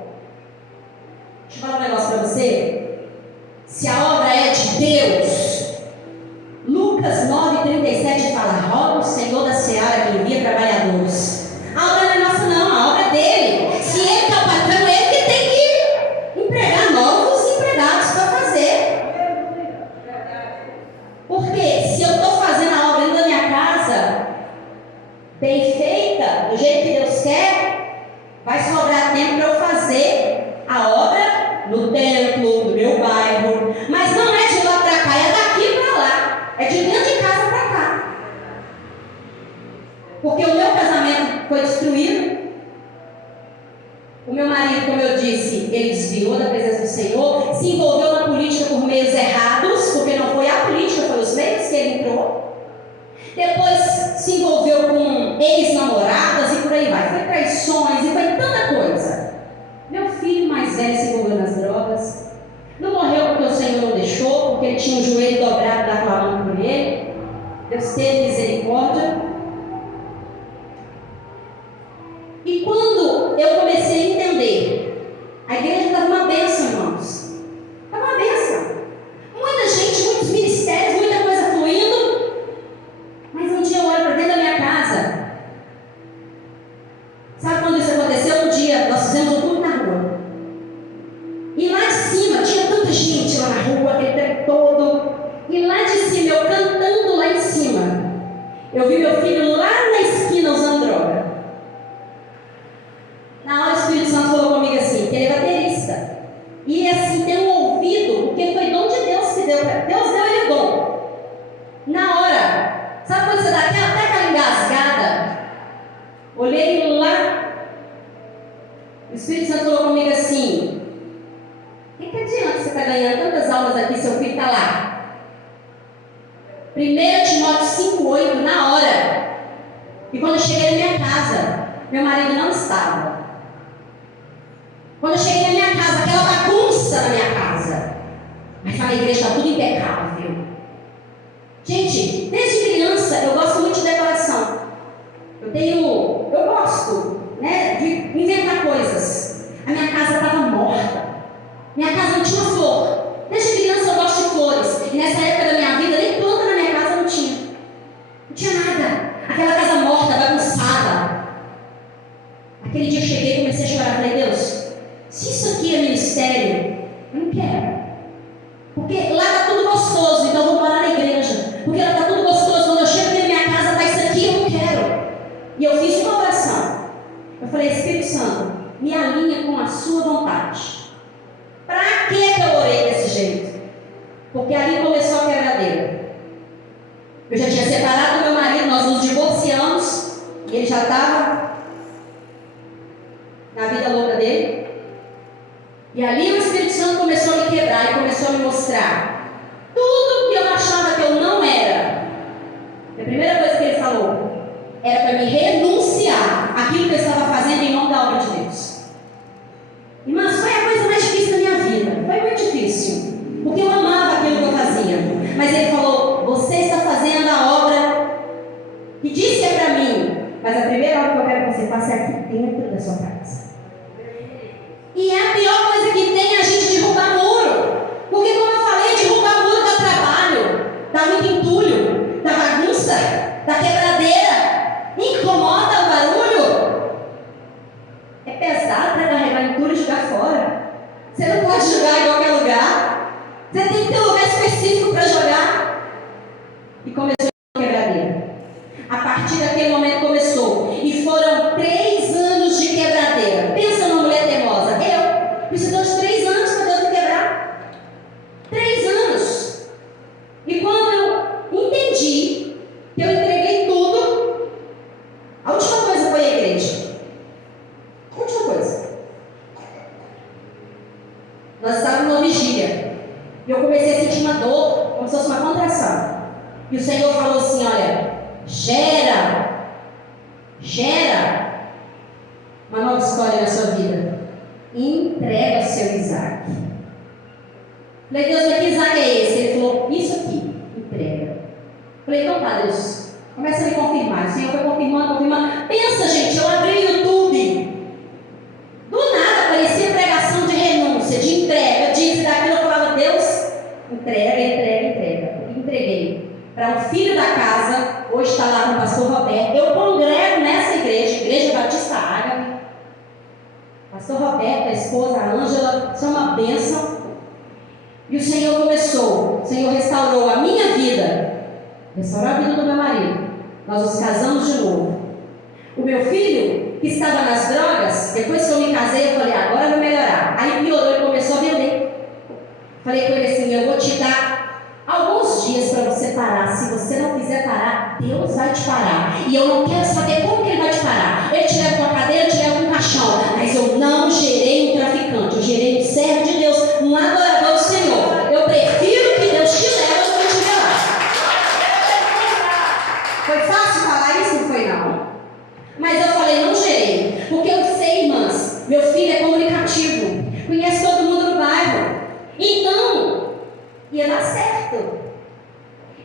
Deixa eu falar um negócio para você. Se a obra é de Deus, Lucas 9,37 fala: roga o Senhor da seara que envia trabalhadores. A obra não é nossa, não, a obra é dele. Se ele que é o patrão, ele que tem que empregar novos empregados para fazer. Porque se eu estou fazendo a obra da minha casa bem feita, do jeito que Deus quer, vai sobrar tempo para eu fazer a obra no templo, no meu bairro. Mas não é de lá para cá, é daqui para lá. É de dentro de casa para cá. Porque o meu casamento foi destruído. O meu marido, como eu disse, ele desviou da presença do Senhor, se envolveu na política por meios errados, porque não foi a política, foi os meios que ele entrou. Depois se envolveu com ex-namoradas e por aí vai. Foi traições e foi tanta coisa. Meu filho mais velho se envolveu nas drogas. Não morreu porque o Senhor não deixou, porque ele tinha o joelho dobrado lá clamando por ele. Deus teve misericórdia. E quando eu comecei a entender, a igreja estava uma bênção, irmãos. Estava uma bênção. Muita gente, muitos ministérios, muita coisa fluindo. Mas um dia eu olho para dentro da minha casa. Sabe quando isso aconteceu? Um dia nós fizemos um culto na rua. E lá de cima tinha tanta gente lá na rua, aquele tempo todo. E lá de cima, eu cantando lá em cima, eu vi meu filho lá na esquina usando droga. Na hora o Espírito Santo falou comigo assim, que ele é baterista. E ele assim tem um ouvido, porque foi dom de Deus que deu. Deus deu ele o dom. Na hora, sabe quando você dá até aquela engasgada? Olhei lá, o Espírito Santo falou comigo assim: o que adianta você estar ganhando tantas aulas aqui, seu filho está lá? 1 Timóteo 5,8, na hora. E quando eu cheguei na minha casa, meu marido não estava. Quando eu cheguei na minha casa, aquela bagunça na minha casa. Mas na igreja está tudo impecável. Gente, desde criança eu gosto muito de decoração. Eu gosto, né, de inventar coisas. Porque lá está tudo gostoso, então eu vou morar na igreja. Porque lá está tudo gostoso, quando eu chego na minha casa, está isso aqui, eu quero. E eu fiz uma oração. Eu falei, Espírito Santo, me alinha com a sua vontade. Para que eu orei desse jeito? Porque ali começou a quebradeira. Eu já tinha separado do meu marido, nós nos divorciamos, e ele já estava na vida louca dele. E ali o Espírito Santo começou a me quebrar e começou a me mostrar tudo que eu achava que eu não era. A primeira coisa que ele falou era para me renunciar àquilo que eu estava fazendo em nome da obra de Deus. Irmãs, foi a coisa mais difícil da minha vida. Foi muito difícil, porque eu amava aquilo que eu fazia. Mas ele falou, você está fazendo a obra que disse que é para mim. Mas a primeira obra que eu quero que você faça é aqui dentro da sua casa. E é a pior coisa que tem a gente derrubar muro. Porque, como eu falei, derrubar muro dá trabalho, dá muito entulho, dá bagunça, dá quebradeira, incomoda o barulho. É pesado para carregar entulho e jogar fora. Você não pode jogar em qualquer lugar. Você tem que ter um lugar específico para jogar. E começou a quebradeira. A partir daquele momento começou. E foram 3 anos de quebradeira. Pensa numa mulher teimosa. Precisou de 3 anos para Deus me quebrar. 3 anos. E quando eu entendi que eu entreguei tudo, a última coisa foi a igreja. A última coisa. Nós estávamos numa vigília. E eu comecei a sentir uma dor, como se fosse uma contração. E o Senhor falou assim, olha, gera uma nova história na sua vida. Entrega seu Isaac. Falei, Deus, mas que Isaac é esse? Ele falou, isso aqui, entrega. Falei, então tá, Deus, começa a me confirmar. O Senhor foi confirmando. Pensa, gente, eu abri o YouTube. Do nada aparecia pregação de renúncia, de entrega, disso, daquilo. Eu falava, Deus, entrega. Entreguei para um filho da casa, hoje está lá com o pastor Roberto. Eu congrego nessa Igreja Batista Ágape. Pastor Roberto, a esposa, a Ângela, são uma bênção. E o Senhor restaurou a minha vida, restaurou a vida do meu marido. Nós nos casamos de novo. O meu filho, que estava nas drogas, depois que eu me casei, eu falei, agora vai melhorar. Aí piorou, ele começou a vender. Falei com ele assim, eu vou te dar alguns dias para você parar. Se você não quiser parar, Deus vai te parar. E eu não quero saber como que Ele vai te parar. Ele te leva para uma cadeira, te leva para um caixão. Mas eu não gerei um traficante, eu gerei um servo de Deus, um adorador do Senhor. Eu prefiro que Deus te leve do que te levar. Foi fácil falar isso? Não foi não. Mas eu falei, não gerei. Porque eu sei, irmãs, meu filho é comunicativo, conhece todo mundo no bairro. Então, ia dar certo.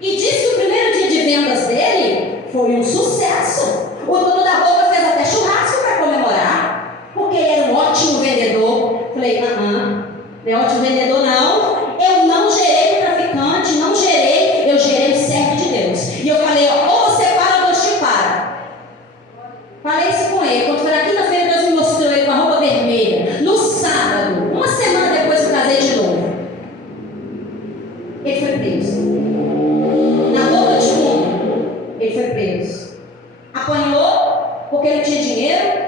E disse que o primeiro dia de vendas dele foi um sucesso. O dono da boca fez até churrasco para comemorar, porque ele era um ótimo vendedor. Falei, não é ótimo vendedor não. Eu não gerei um traficante, eu gerei um servo de Deus. E eu falei, ou você para ou Deus te para. Falei isso com ele. Quando foi na quinta-feira, Deus me mostrou ele com a roupa vermelha. No sábado, uma semana depois que eu casei de novo, ele foi preso. Na boca de fumo, ele foi preso. Apanhou porque não tinha dinheiro.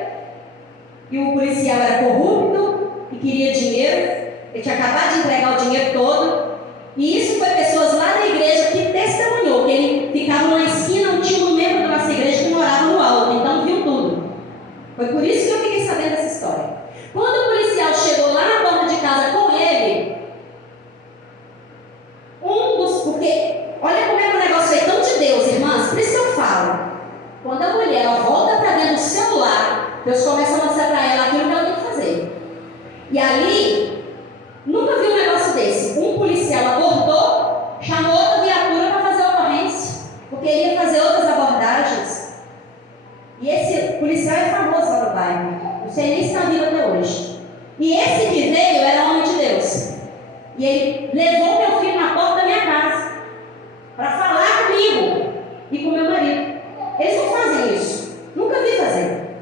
E o policial era corrupto e queria dinheiro. Ele tinha acabado de entregar o dinheiro todo. E isso foi pessoas lá da igreja que testemunhou que ele ficava numa esquina onde tinha um membro da nossa igreja que morava no alto. Então viu tudo. Foi por isso que eu fiquei sabendo dessa história. Quando o policial chegou lá na porta de casa com ele, porque olha como é que o negócio foi tão de Deus, irmãs. Por isso que eu falo, quando a mulher volta para dentro do celular, Deus começa a mostrar para ela aquilo que ela tem que fazer. E ali, nunca vi um negócio desse. Um policial abordou, chamou outra viatura para fazer a ocorrência, porque ele ia fazer outras abordagens. E esse policial é famoso lá no bairro, não sei nem se está vivo até hoje. E esse que veio era homem de Deus. E ele levou meu filho na porta da minha casa para falar comigo e com meu marido. Eles não fazem isso. Nunca vi fazer.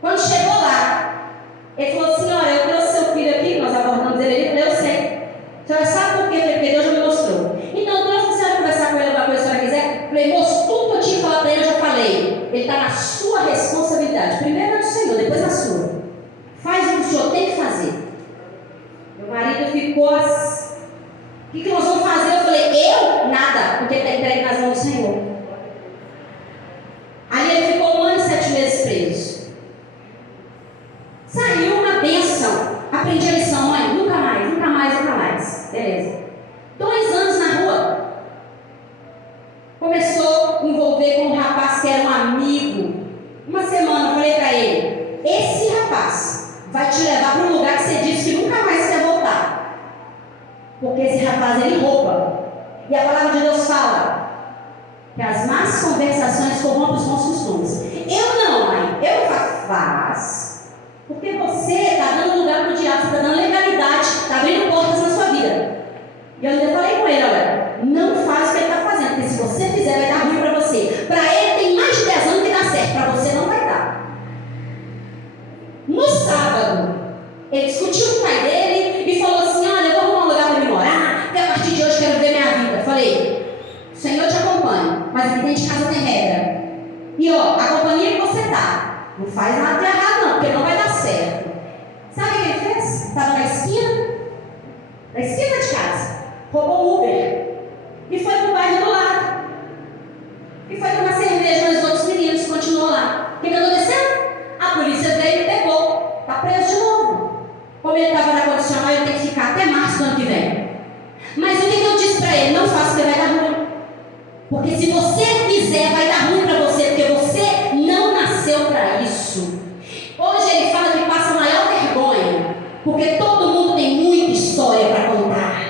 Quando chegou lá, ele falou assim, olha, eu trouxe seu filho aqui, nós abordamos ele, eu sei. A senhora lição. Aprendi a lição, mãe. Nunca mais, nunca mais, nunca mais. Beleza. 2 anos na rua. Começou a envolver com um rapaz que era um amigo. Uma semana eu falei para ele: esse rapaz vai te levar para um lugar que você disse que nunca mais quer voltar. Porque esse rapaz, ele rouba. E a palavra de Deus fala que as más conversações corrompem os bons costumes. Eu não, mãe. Eu faço. Porque você está dando lugar para o diabo, você está dando legalidade, está abrindo portas na sua vida. E eu ainda falei com ele: olha, não faz o que ele está fazendo, porque se você fizer vai dar ruim para você. Para ele tem mais de 10 anos que dá certo, para você não vai dar. No sábado, ele discutiu com o pai dele e falou assim: olha, eu vou arrumar um lugar para me morar, porque a partir de hoje quero viver minha vida. Eu falei: o Senhor te acompanha, mas aqui dentro de casa tem regra. E ó, a companhia que você tá, não faz nada de errado não, porque não vai dar certo. Sabe o que ele fez? Estava na esquina de casa, roubou um Uber e foi para o bairro do lado. E foi tomar cerveja, mas os outros meninos continuam lá. O que aconteceu? A polícia veio e pegou. Está preso de novo. Como ele estava na condicional, ele tem que ficar até março do ano que vem. Mas o que eu disse para ele? Não faça, porque vai dar ruim. Porque se você fizer, vai dar ruim para você, porque você não nasceu para isso. Hoje ele fala que passa a maior vergonha, porque todo mundo tem muita história para contar.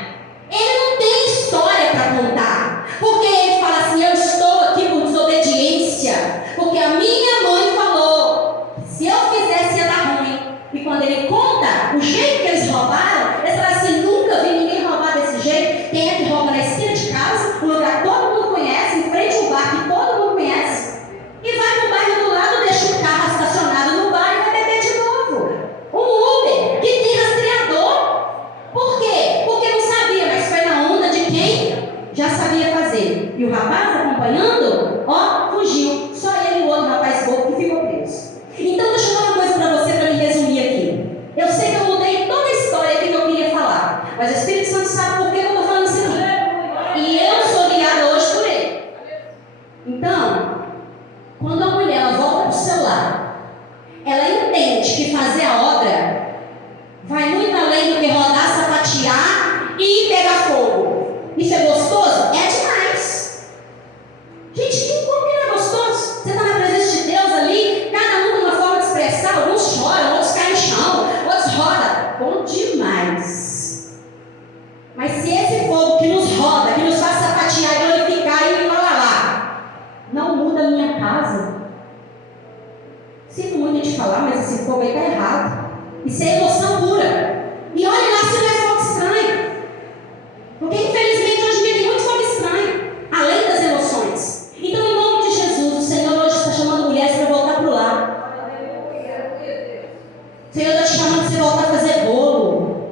Ele não tem história para contar, porque ele fala assim: eu estou aqui por desobediência, porque a minha mãe falou que se eu fizesse ia dar ruim. E quando ele conta o jeito que eles roubaram, ele fala assim: nunca vi ninguém roubar desse jeito. Quem é que rouba na esquina de casa, um lugar que todo mundo conhece, em frente a um bar que todo mundo conhece, e vai para o bairro do lado, deixa o carro estacionado no bar e vai beber de novo. Um Uber que tem rastreador. Por quê? Porque não sabia, mas foi na onda de quem já sabia fazer. E o rapaz acompanhando, ó, fugiu. Só ele e o outro rapaz bobo que ficou preso. Então deixa eu falar uma coisa para você, para me resumir aqui. Eu sei que eu mudei toda a história aqui que eu queria falar, mas o Espírito Santo sabe por que eu estou falando isso aqui. E eu sou guiada hoje por ele. Então, quando a mulher ela volta para o seu lar, ela entende que fazer a obra vai muito além do que rodar, sapatear e pegar fogo. Isso é gostoso? É demais. Gente, como que não é gostoso? Você está na presença de Deus ali, cada um tem uma forma de expressar. Alguns choram, outros caem no chão, outros rodam. Bom demais. Mas se esse fogo que nos roda, que nos faz sapatear e glorificar e lá, não muda a minha casa. Sinto muito de falar, mas esse fogo aí está errado. Isso é emoção pura. E olha lá se não é fogo estranho. Porque infelizmente hoje em dia tem muito fogo estranho, além das emoções. Então, em nome de Jesus, o Senhor hoje está chamando mulheres para voltar para o lar. O Senhor está te chamando para você voltar a fazer bolo.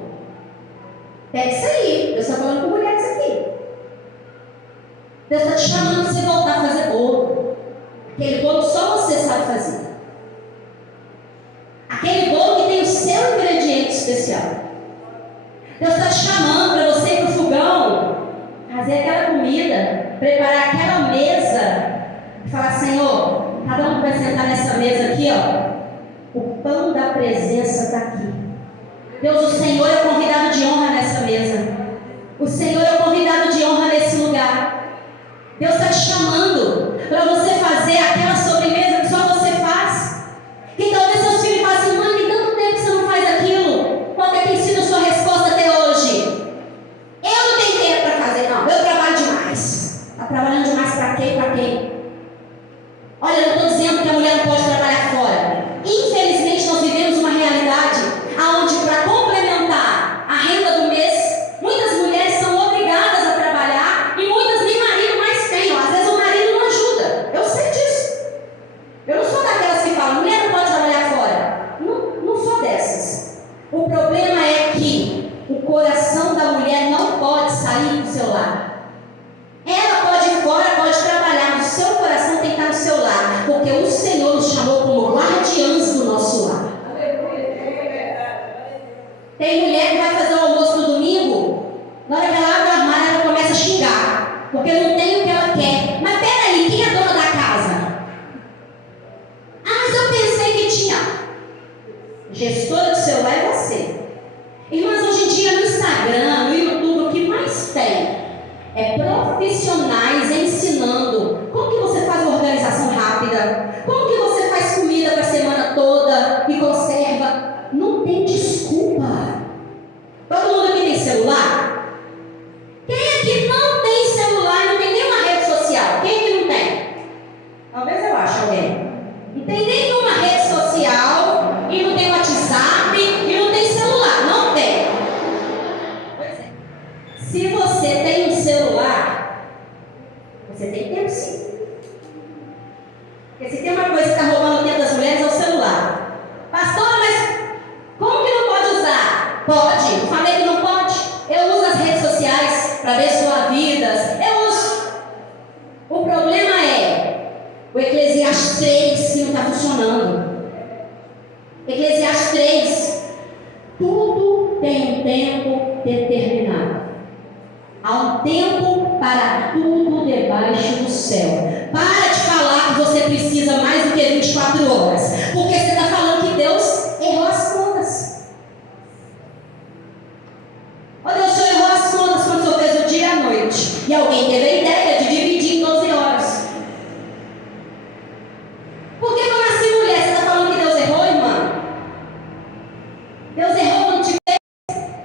Pega isso aí. Deus está falando com mulheres aqui. Deus está te chamando para você voltar a fazer bolo. Aquele bolo que só você sabe fazer. Aquele bolo que tem o seu ingrediente especial. Deus está te chamando para você ir para o fogão, fazer aquela comida, preparar aquela mesa e falar: Senhor, cada um que vai sentar nessa mesa aqui, ó, o pão da presença está aqui. Deus, o Senhor é o convidado de honra nessa mesa. O Senhor é o convidado de honra nesse lugar. Deus está te chamando para você fazer aquela sobremesa que só você faz. Que talvez seus filhos falem assim: mãe, tem tanto tempo que você não faz aquilo. Qual que tem sido a sua resposta até hoje? Eu não tenho tempo para fazer, não. Eu trabalho demais. Está trabalhando demais para quê? Para quem? Olha, eu não estou dizendo que a mulher não pode trabalhar fora. Infelizmente, nós vivemos uma realidade onde, para complementar a renda do mês, muitas mulheres são obrigadas a trabalhar e muitas nem marido mais têm. Às vezes o marido não ajuda. Eu sei disso. Eu não sou daquelas que falam: mulher não pode trabalhar fora. Não sou dessas. O problema é que o coração da mulher não pode sair do seu lar. Ela pode ir fora, pode trabalhar, mas o seu coração tem que estar no seu lar, porque o Senhor nos chamou como guardiãs do nosso lar. Tem mulher que vai fazer o almoço no domingo, na hora que ela abre o armário, ela começa a xingar, porque não tem o que ela quer. Mas peraí, quem é dona da casa? Ah, mas eu pensei que tinha. Gestora de celular é você. Irmãs, hoje em dia no Instagram, no YouTube, o que mais tem é profissionais ensinando como que você faz uma organização rápida, como que você faz comida para a semana toda e conserva. Não tem desculpa. Todo mundo aqui tem celular? Quem aqui não tem celular e não tem nenhuma rede social? Quem aqui não tem? Talvez eu ache alguém. Não tem nenhuma rede social e não tem WhatsApp e não tem celular. Não tem. Pois é. Se você tem um celular, você tem tempo sim. Porque se tem uma coisa que está roubando o tempo das mulheres é o celular. Pastora, mas como que não pode usar? Pode. Eu falei que não pode. Eu uso as redes sociais para abençoar vidas. Eu uso. O problema é o Eclesiastes 3 que não está funcionando. Eclesiastes 3. Tudo tem um tempo determinado. Há um tempo para tudo debaixo do céu. Para de falar que você precisa mais do que 24 horas. Porque você está falando que Deus errou as contas. Ó, Deus só errou as contas quando o Senhor fez o dia e a noite. E alguém teve a ideia de dividir em 12 horas. Por que eu nasci mulher? Você está falando que Deus errou, irmã? Deus errou quando te fez?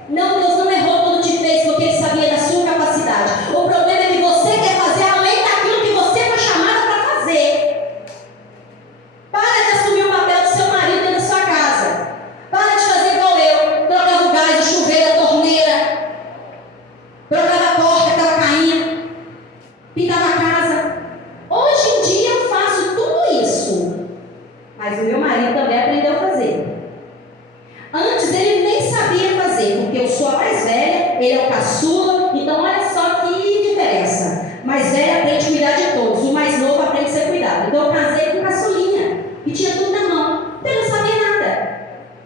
Não, Deus não errou quando te fez, porque Ele sabia da sua capacidade. O problema é que você quer fazer além daquilo que você foi chamada para fazer. Para de assumir o papel do seu marido dentro da sua casa. Para de fazer igual eu. Trocava o gás, o chuveiro, a torneira. Trocava a porta que estava caindo. Pintava a casa. Hoje em dia eu faço tudo isso. Mas o meu marido também aprendeu a fazer. Antes ele nem sabia fazer, porque eu sou a mais velha, ele é o caçula, então olha só que diferença. O mais velho aprende a cuidar de todos, o mais novo aprende a ser cuidado. Então eu casei com caçulinha, que tinha tudo na mão, então eu não sabia nada.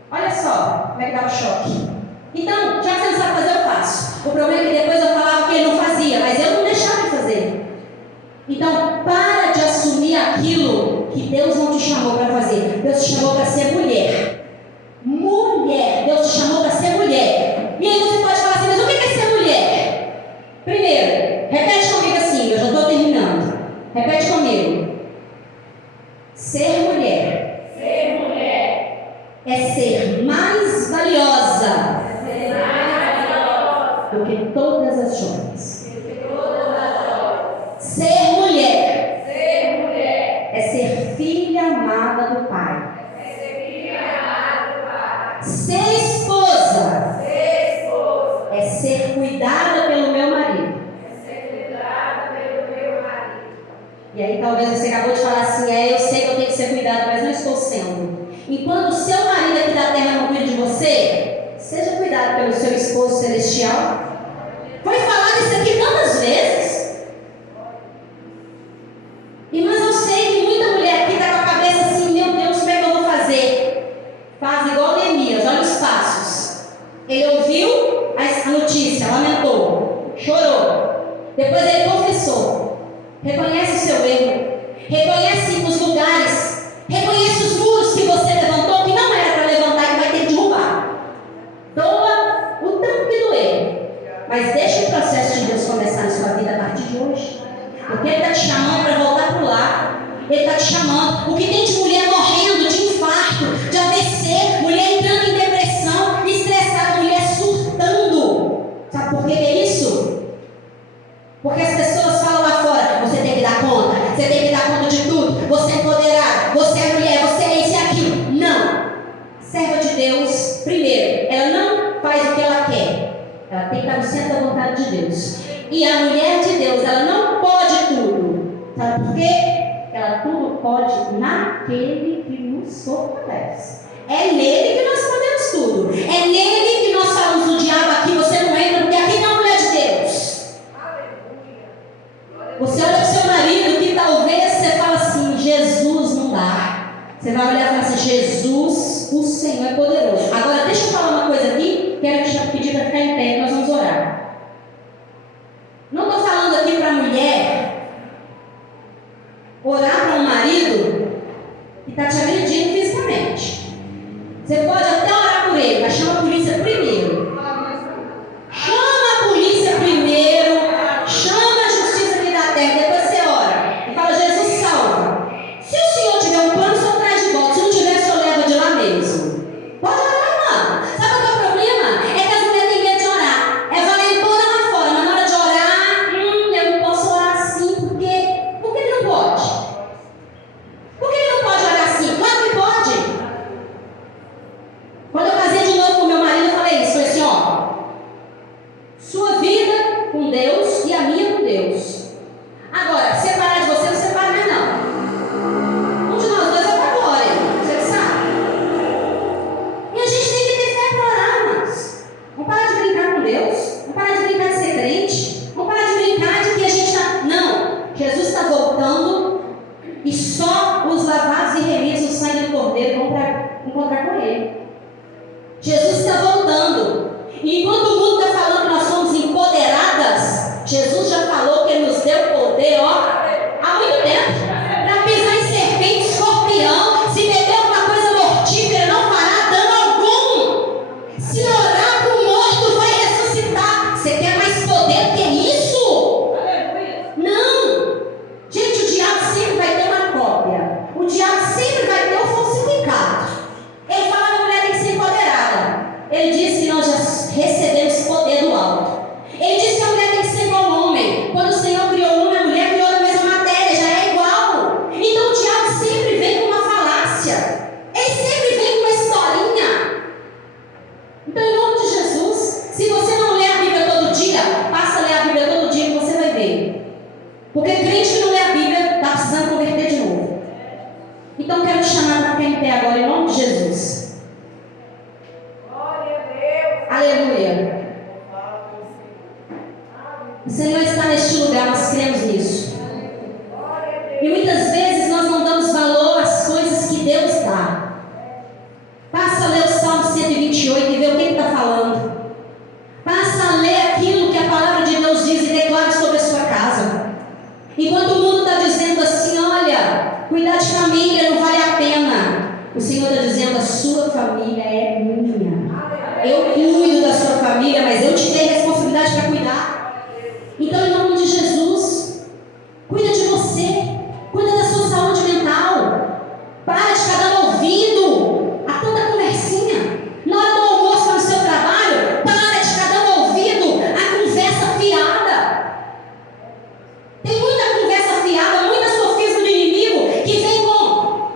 Olha só como é que dava choque. Então, já que você não sabe fazer, eu faço. O problema é que depois eu falava que ele não fazia, mas eu não deixava ele fazer. Então, para de assumir aquilo que Deus não te chamou para fazer. Deus te chamou para ser mulher. Mulher, Deus te chamou para ser mulher. E aí você pode falar assim, mas o que é ser mulher? Primeiro, repete comigo assim, eu já estou terminando. Repete comigo. Ser mulher. Ser mulher É ser mais valiosa é ser mais valiosa do que todas as joias. do que todas as joias. Ser mulher Ser mulher é ser filha amada do Pai. é ser filha amada do Pai. Ser esposa Ser esposa é ser cuidada pelo meu marido. é ser cuidada pelo meu marido. E aí talvez você acabou de falar assim, eu sei que eu tenho que ser cuidada, mas não estou sendo. Enquanto o seu marido aqui da terra não cuida de você, seja cuidado pelo seu esposo celestial. Foi falado isso aqui tantas vezes. Mas eu sei que muita mulher aqui está com a cabeça assim, meu Deus, como é que eu vou fazer? Faz igual Neemias, olha os passos. Ele ouviu a notícia, lamentou, chorou. Depois ele confessou. Reconhece o seu erro. Reconhece os lugares. Reconhece os muros que você levantou, que não era para levantar, que vai ter que derrubar. Doa o tanto que doer. Mas deixa o processo de Deus começar na sua vida a partir de hoje. Porque Ele está te chamando para voltar para o lar. Ele está te chamando. O que tem de mulher morrendo de infarto, de AVC, mulher entrando em depressão, estressada, mulher surtando. Sabe por que é isso? Porque as pessoas falam lá fora, você tem que dar conta, você tem que dar conta de tudo, você é empoderada, você é mulher, você é isso e aquilo. Não. Serva de Deus, primeiro, ela não faz o que ela quer. Ela tem que estar no centro da vontade de Deus. E a mulher de Deus, ela não pode tudo. Sabe por quê? Ela tudo pode naquele que nos fortalece. É nele que nós podemos tudo. É nele que nós falamos do diabo aqui, você não entra, porque aqui não é mulher de Deus. Você olha para o seu marido que talvez você fala assim, Jesus não dá. Você vai olhar e falar assim, Jesus, o Senhor é poderoso. Agora deixa eu falar uma coisa aqui, quero te pedir para ficar em pé, nós vamos orar. Não estou falando aqui para a mulher orar para um marido que está te agredindo fisicamente. Você pode até orar lutando. E enquanto o mundo está falando que nós somos empoderadas, Jesus já falou que Ele nos deu poder, há muito tempo, para pisar em serpente, escorpião. Se beber alguma coisa mortífera, não fará dano algum. Se orar para o morto, vai ressuscitar. Você quer mais poder que isso? Não. Gente, o diabo sempre vai ter uma cópia. O diabo sempre vai ter um falsificado. Ele fala que a mulher tem que ser empoderada. Ele diz que nós já recebemos poder do alto. Ele diz que a mulher tem que ser igual ao homem. Quando o Senhor criou o homem, a mulher criou da mesma matéria, já é igual. Então o diabo sempre vem com uma falácia. Ele sempre vem com uma historinha. Então, em nome de Jesus, se você não lê a Bíblia todo dia, passa a ler a Bíblia todo dia que você vai ver. Porque crente que não lê a Bíblia está precisando converter de novo. Então, quero te chamar para ficar em pé agora, em nome de Jesus. Glória a Deus. Aleluia. O Senhor está neste lugar, nós cremos nisso. Glória a Deus. E muitas vezes nós não damos valor às coisas que Deus dá. Passa a ler o Salmo 128 e ver o que ele está falando. Passa a ler aquilo que a palavra de Deus diz e declara sobre a sua casa. Enquanto o mundo está dizendo assim, olha, cuidar de família não vale a pena. O Senhor está dizendo, a sua família é minha. Eu cuido da sua família, mas eu te dei responsabilidade para cuidar. Então, em nome de Jesus, cuida de você, cuida da sua saúde mental. Para de ficar dando ouvido a tanta conversinha. Na hora do almoço no seu trabalho, para de ficar dando ouvido a conversa fiada. Tem muita conversa fiada, muita sofisma do inimigo que vem com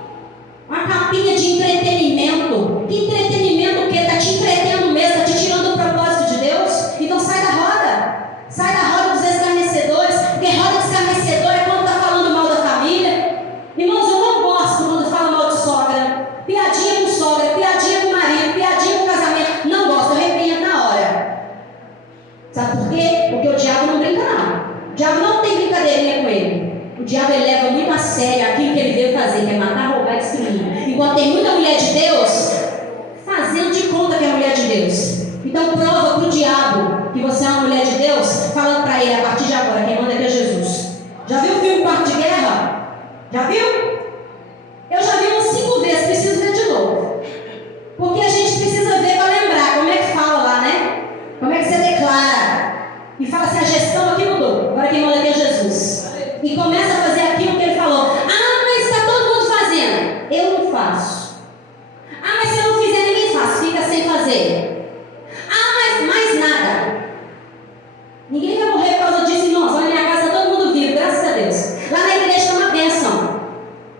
uma capinha de entretenimento. Que entretenimento o quê? Está te entretendo mesmo, está te tirando do propósito de Deus. Então sai da roda. Sai da roda dos escarnecedores. Porque roda de escarnecedor é quando está falando mal da família. Irmãos, eu não gosto quando fala mal de sogra. Piadinha com sogra, piadinha com marido, piadinha com casamento. Não gosto, eu repreendo na hora. Sabe por quê? Porque o diabo não brinca não. O diabo não tem brincadeirinha com ele. O diabo ele leva muito a sério aquilo que ele veio fazer, que é matar, roubar e destruir. Enquanto tem muita mulher de Deus fazendo de conta que é mulher de Deus. Então prova para o diabo que você é uma mulher de Deus, falando para ele a partir de agora, quem manda aqui é Jesus. Já viu o filme Quarto de Guerra? Já viu? Eu já vi umas 5 vezes, preciso ver de novo. Porque a gente precisa ver para lembrar como é que fala lá, né? Como é que você declara. E fala assim, a gestão aqui mudou, agora quem manda aqui é Jesus. E começa a fazer aquilo que ele falou. Ah, mas está todo mundo fazendo. Eu não faço. Ah, mas se eu não fizer, ninguém faz. Fica sem fazer. Ah, mas mais nada. Ninguém vai morrer por causa disso, irmãos. Lá na minha casa todo mundo vive, graças a Deus. Lá na igreja é uma bênção.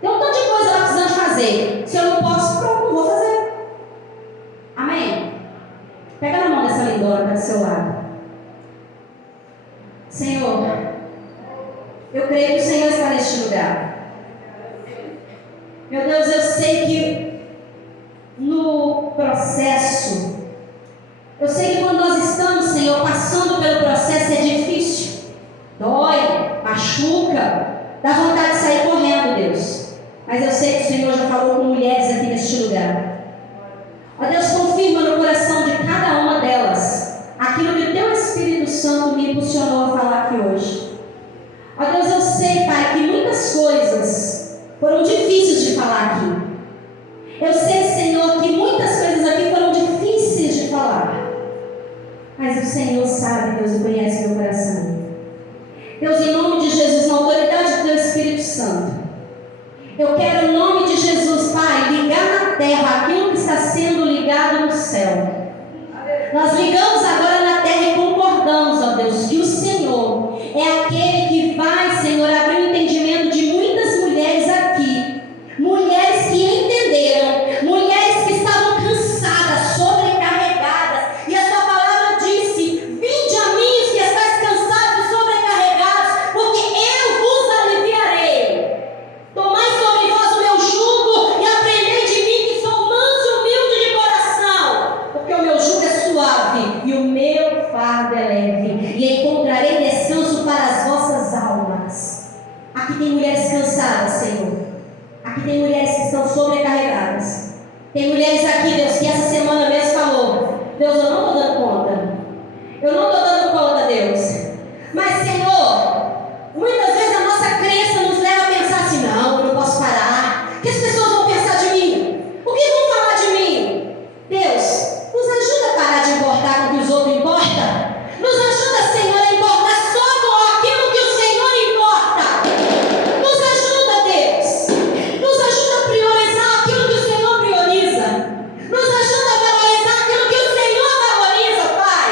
Tem um tanto de coisa lá precisando de fazer. Se eu não posso, pronto, não vou fazer. Amém? Pega na mão dessa lindona que está do seu lado. Senhor, eu creio que o Senhor está neste lugar. Meu Deus, eu sei que no processo, eu sei que quando nós estamos, Senhor, passando pelo processo é difícil, dói, machuca, dá vontade de sair correndo, Deus. Mas eu sei que o Senhor já falou com mulheres aqui neste lugar. Ó Deus, confirma no coração de cada uma delas aquilo que o Teu Espírito Santo me impulsionou a falar aqui hoje. Ó Deus, eu sei, Pai, que muitas coisas foram difíceis de falar aqui. Eu sei, Senhor, que muitas coisas aqui foram difíceis de falar. Mas o Senhor sabe, Deus, e conhece meu coração. Deus, em nome de Jesus, na autoridade do Teu Espírito Santo, eu quero, em nome de Jesus, Pai, ligar na terra aquilo que está sendo ligado no céu. Nós ligamos agora na terra e concordamos, ó Deus, que o Senhor é aquele que vai, Senhor, abrir o entendimento de muitas mulheres aqui. Mulheres que entenderam, mulheres que estavam cansadas, sobrecarregadas. E a Sua palavra disse: vinde a mim os que estáis cansados e sobrecarregados, porque eu vos aliviarei. Tomai sobre vós o meu jugo e aprendei de mim, que sou manso e humilde de coração, porque o meu jugo é suave e o meu fardo é leve, e encontrarei descanso para as vossas almas. Aqui tem mulheres cansadas, Senhor. Aqui tem mulheres que estão sobrecarregadas. Tem mulheres aqui, Deus, que essa semana mesmo falou: Deus, eu não estou dando conta. Eu não estou dando conta, Deus. Mas, Senhor, muitas vezes a nossa crença nos leva a pensar assim: não, eu não posso parar. O que as pessoas vão pensar de mim? O que vão falar de mim? Deus, nos ajuda a parar de importar com o que os outros importam. Nos ajuda, Senhor, a importar só com aquilo que o Senhor importa. Nos ajuda, Deus. Nos ajuda a priorizar aquilo que o Senhor prioriza. Nos ajuda a valorizar aquilo que o Senhor valoriza, Pai.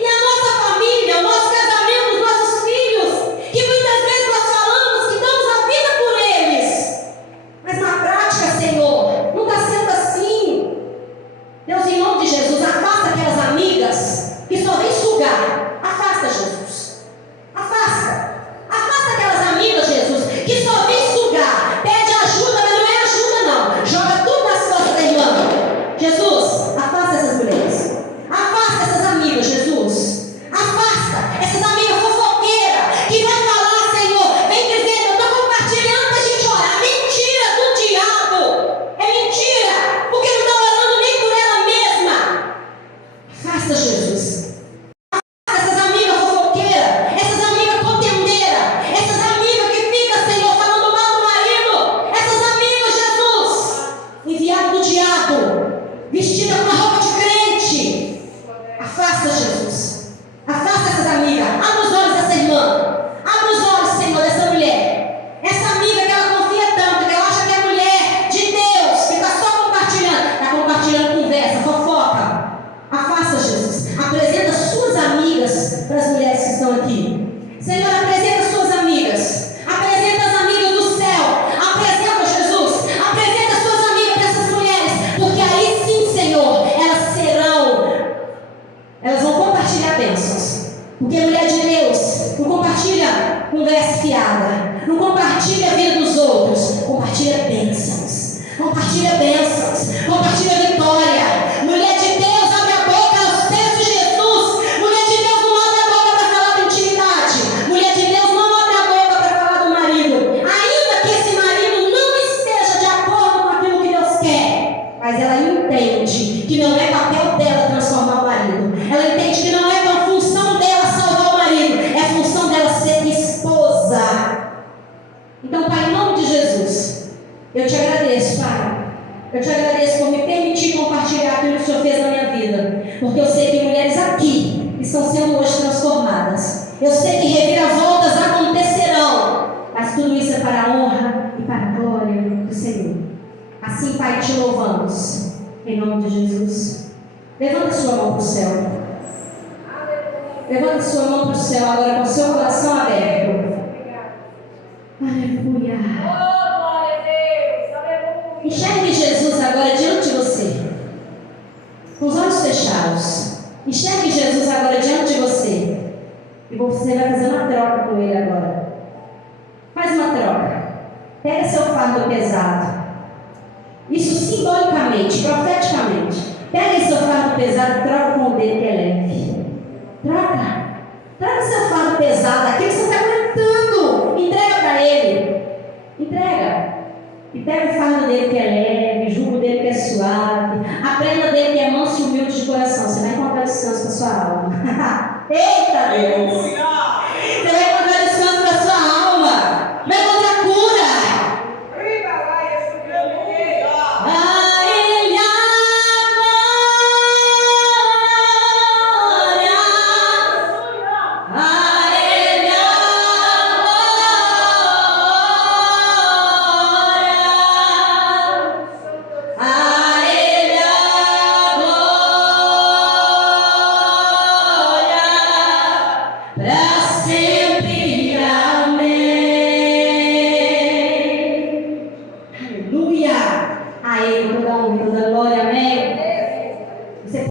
E a nossa família, o nosso casamento, os nossos filhos, que muitas vezes nós falamos que damos a vida por eles. Mas na prática, Senhor, não está sendo assim. Deus, em nome de Jesus, afasta aquelas amigas que só vêm sugar. Afasta, Jesus. Afasta. Afasta aquelas amigas, Jesus, que só vêm sugar. Pede ajuda, mas não é ajuda, não. Joga tudo nas costas da irmã. Jesus, afasta essas mulheres. Afasta essas amigas, Jesus. Afasta essas amigas fofoqueiras que vai falar, Senhor, vem dizer, eu estou compartilhando para a gente orar. Mentira do diabo. É mentira, porque não está orando nem por ela mesma. Afasta, Jesus. Essas amigas fofoqueiras, essas amigas contendeiras, essas amigas que ficam, Senhor, falando mal do marido, essas amigas, Jesus, enviado do diabo, vestida com uma roupa de crente. Afasta, Jesus. Afasta essas amigas. Abre os olhos dessa irmã. Abre os olhos, Senhor, dessa mulher. Essa amiga que ela confia tanto, que ela acha que é mulher de Deus, que está só compartilhando. Está compartilhando conversa, fofoca. Afasta, Jesus. Apresenta suas amigas para as mulheres que estão aqui. Senhor, apresenta suas amigas. Apresenta as amigas do céu. Apresenta, Jesus. Apresenta suas amigas para essas mulheres. Porque aí sim, Senhor, elas vão compartilhar bênçãos. Porque a mulher de Deus não compartilha conversa fiada. Não compartilha a vida dos outros. Compartilha bênçãos. Compartilha bênçãos. Compartilha vitória. Mulher de Deus, abre a boca aos pés de Jesus. Mulher de Deus não abre a boca para falar da intimidade. Mulher de Deus não abre a boca para falar do marido. Ainda que esse marido não esteja de acordo com aquilo que Deus quer. Mas ela entende que não é papel dela transformar o marido. Ela entende que não é a função dela salvar o marido. É função dela ser esposa. Então, Pai, em nome de Jesus, eu te agradeço, Pai. Eu te agradeço por me permitir compartilhar aquilo que o Senhor fez na minha vida. Porque eu sei que mulheres aqui estão sendo hoje transformadas. Eu sei que reviravoltas acontecerão. Mas tudo isso é para a honra e para a glória do Senhor. Assim, Pai, te louvamos. Em nome de Jesus. Levanta sua mão para o céu. Levanta sua mão para o céu agora com o seu coração aberto. Aleluia. Oh, glória a Deus. Aleluia. Enxergue Jesus agora diante de você. Com os olhos fechados. Enxergue Jesus agora diante de você. E você vai fazer uma troca com Ele agora. Faz uma troca. Pega seu fardo pesado. Isso simbolicamente, profeticamente. Pega esse seu fardo pesado e troca com o dele que é leve. Troca. Troca seu fardo pesado, aquilo que você está aguentando. Entrega para Ele. Entrega. E pega o fardo dele que é leve, o jugo dele que é suave. Aprenda dele que é manso e humilde de coração. Você vai encontrar descanso para sua alma. Eita Deus! Você vai encontrar descanso para sua alma. Vai encontrar cura. Riba lá, Jesus, aleluia. A Ele a glória, a Ele a glória, a Ele a glória, para sempre, amém. Aleluia! A Ele toda a honra, toda a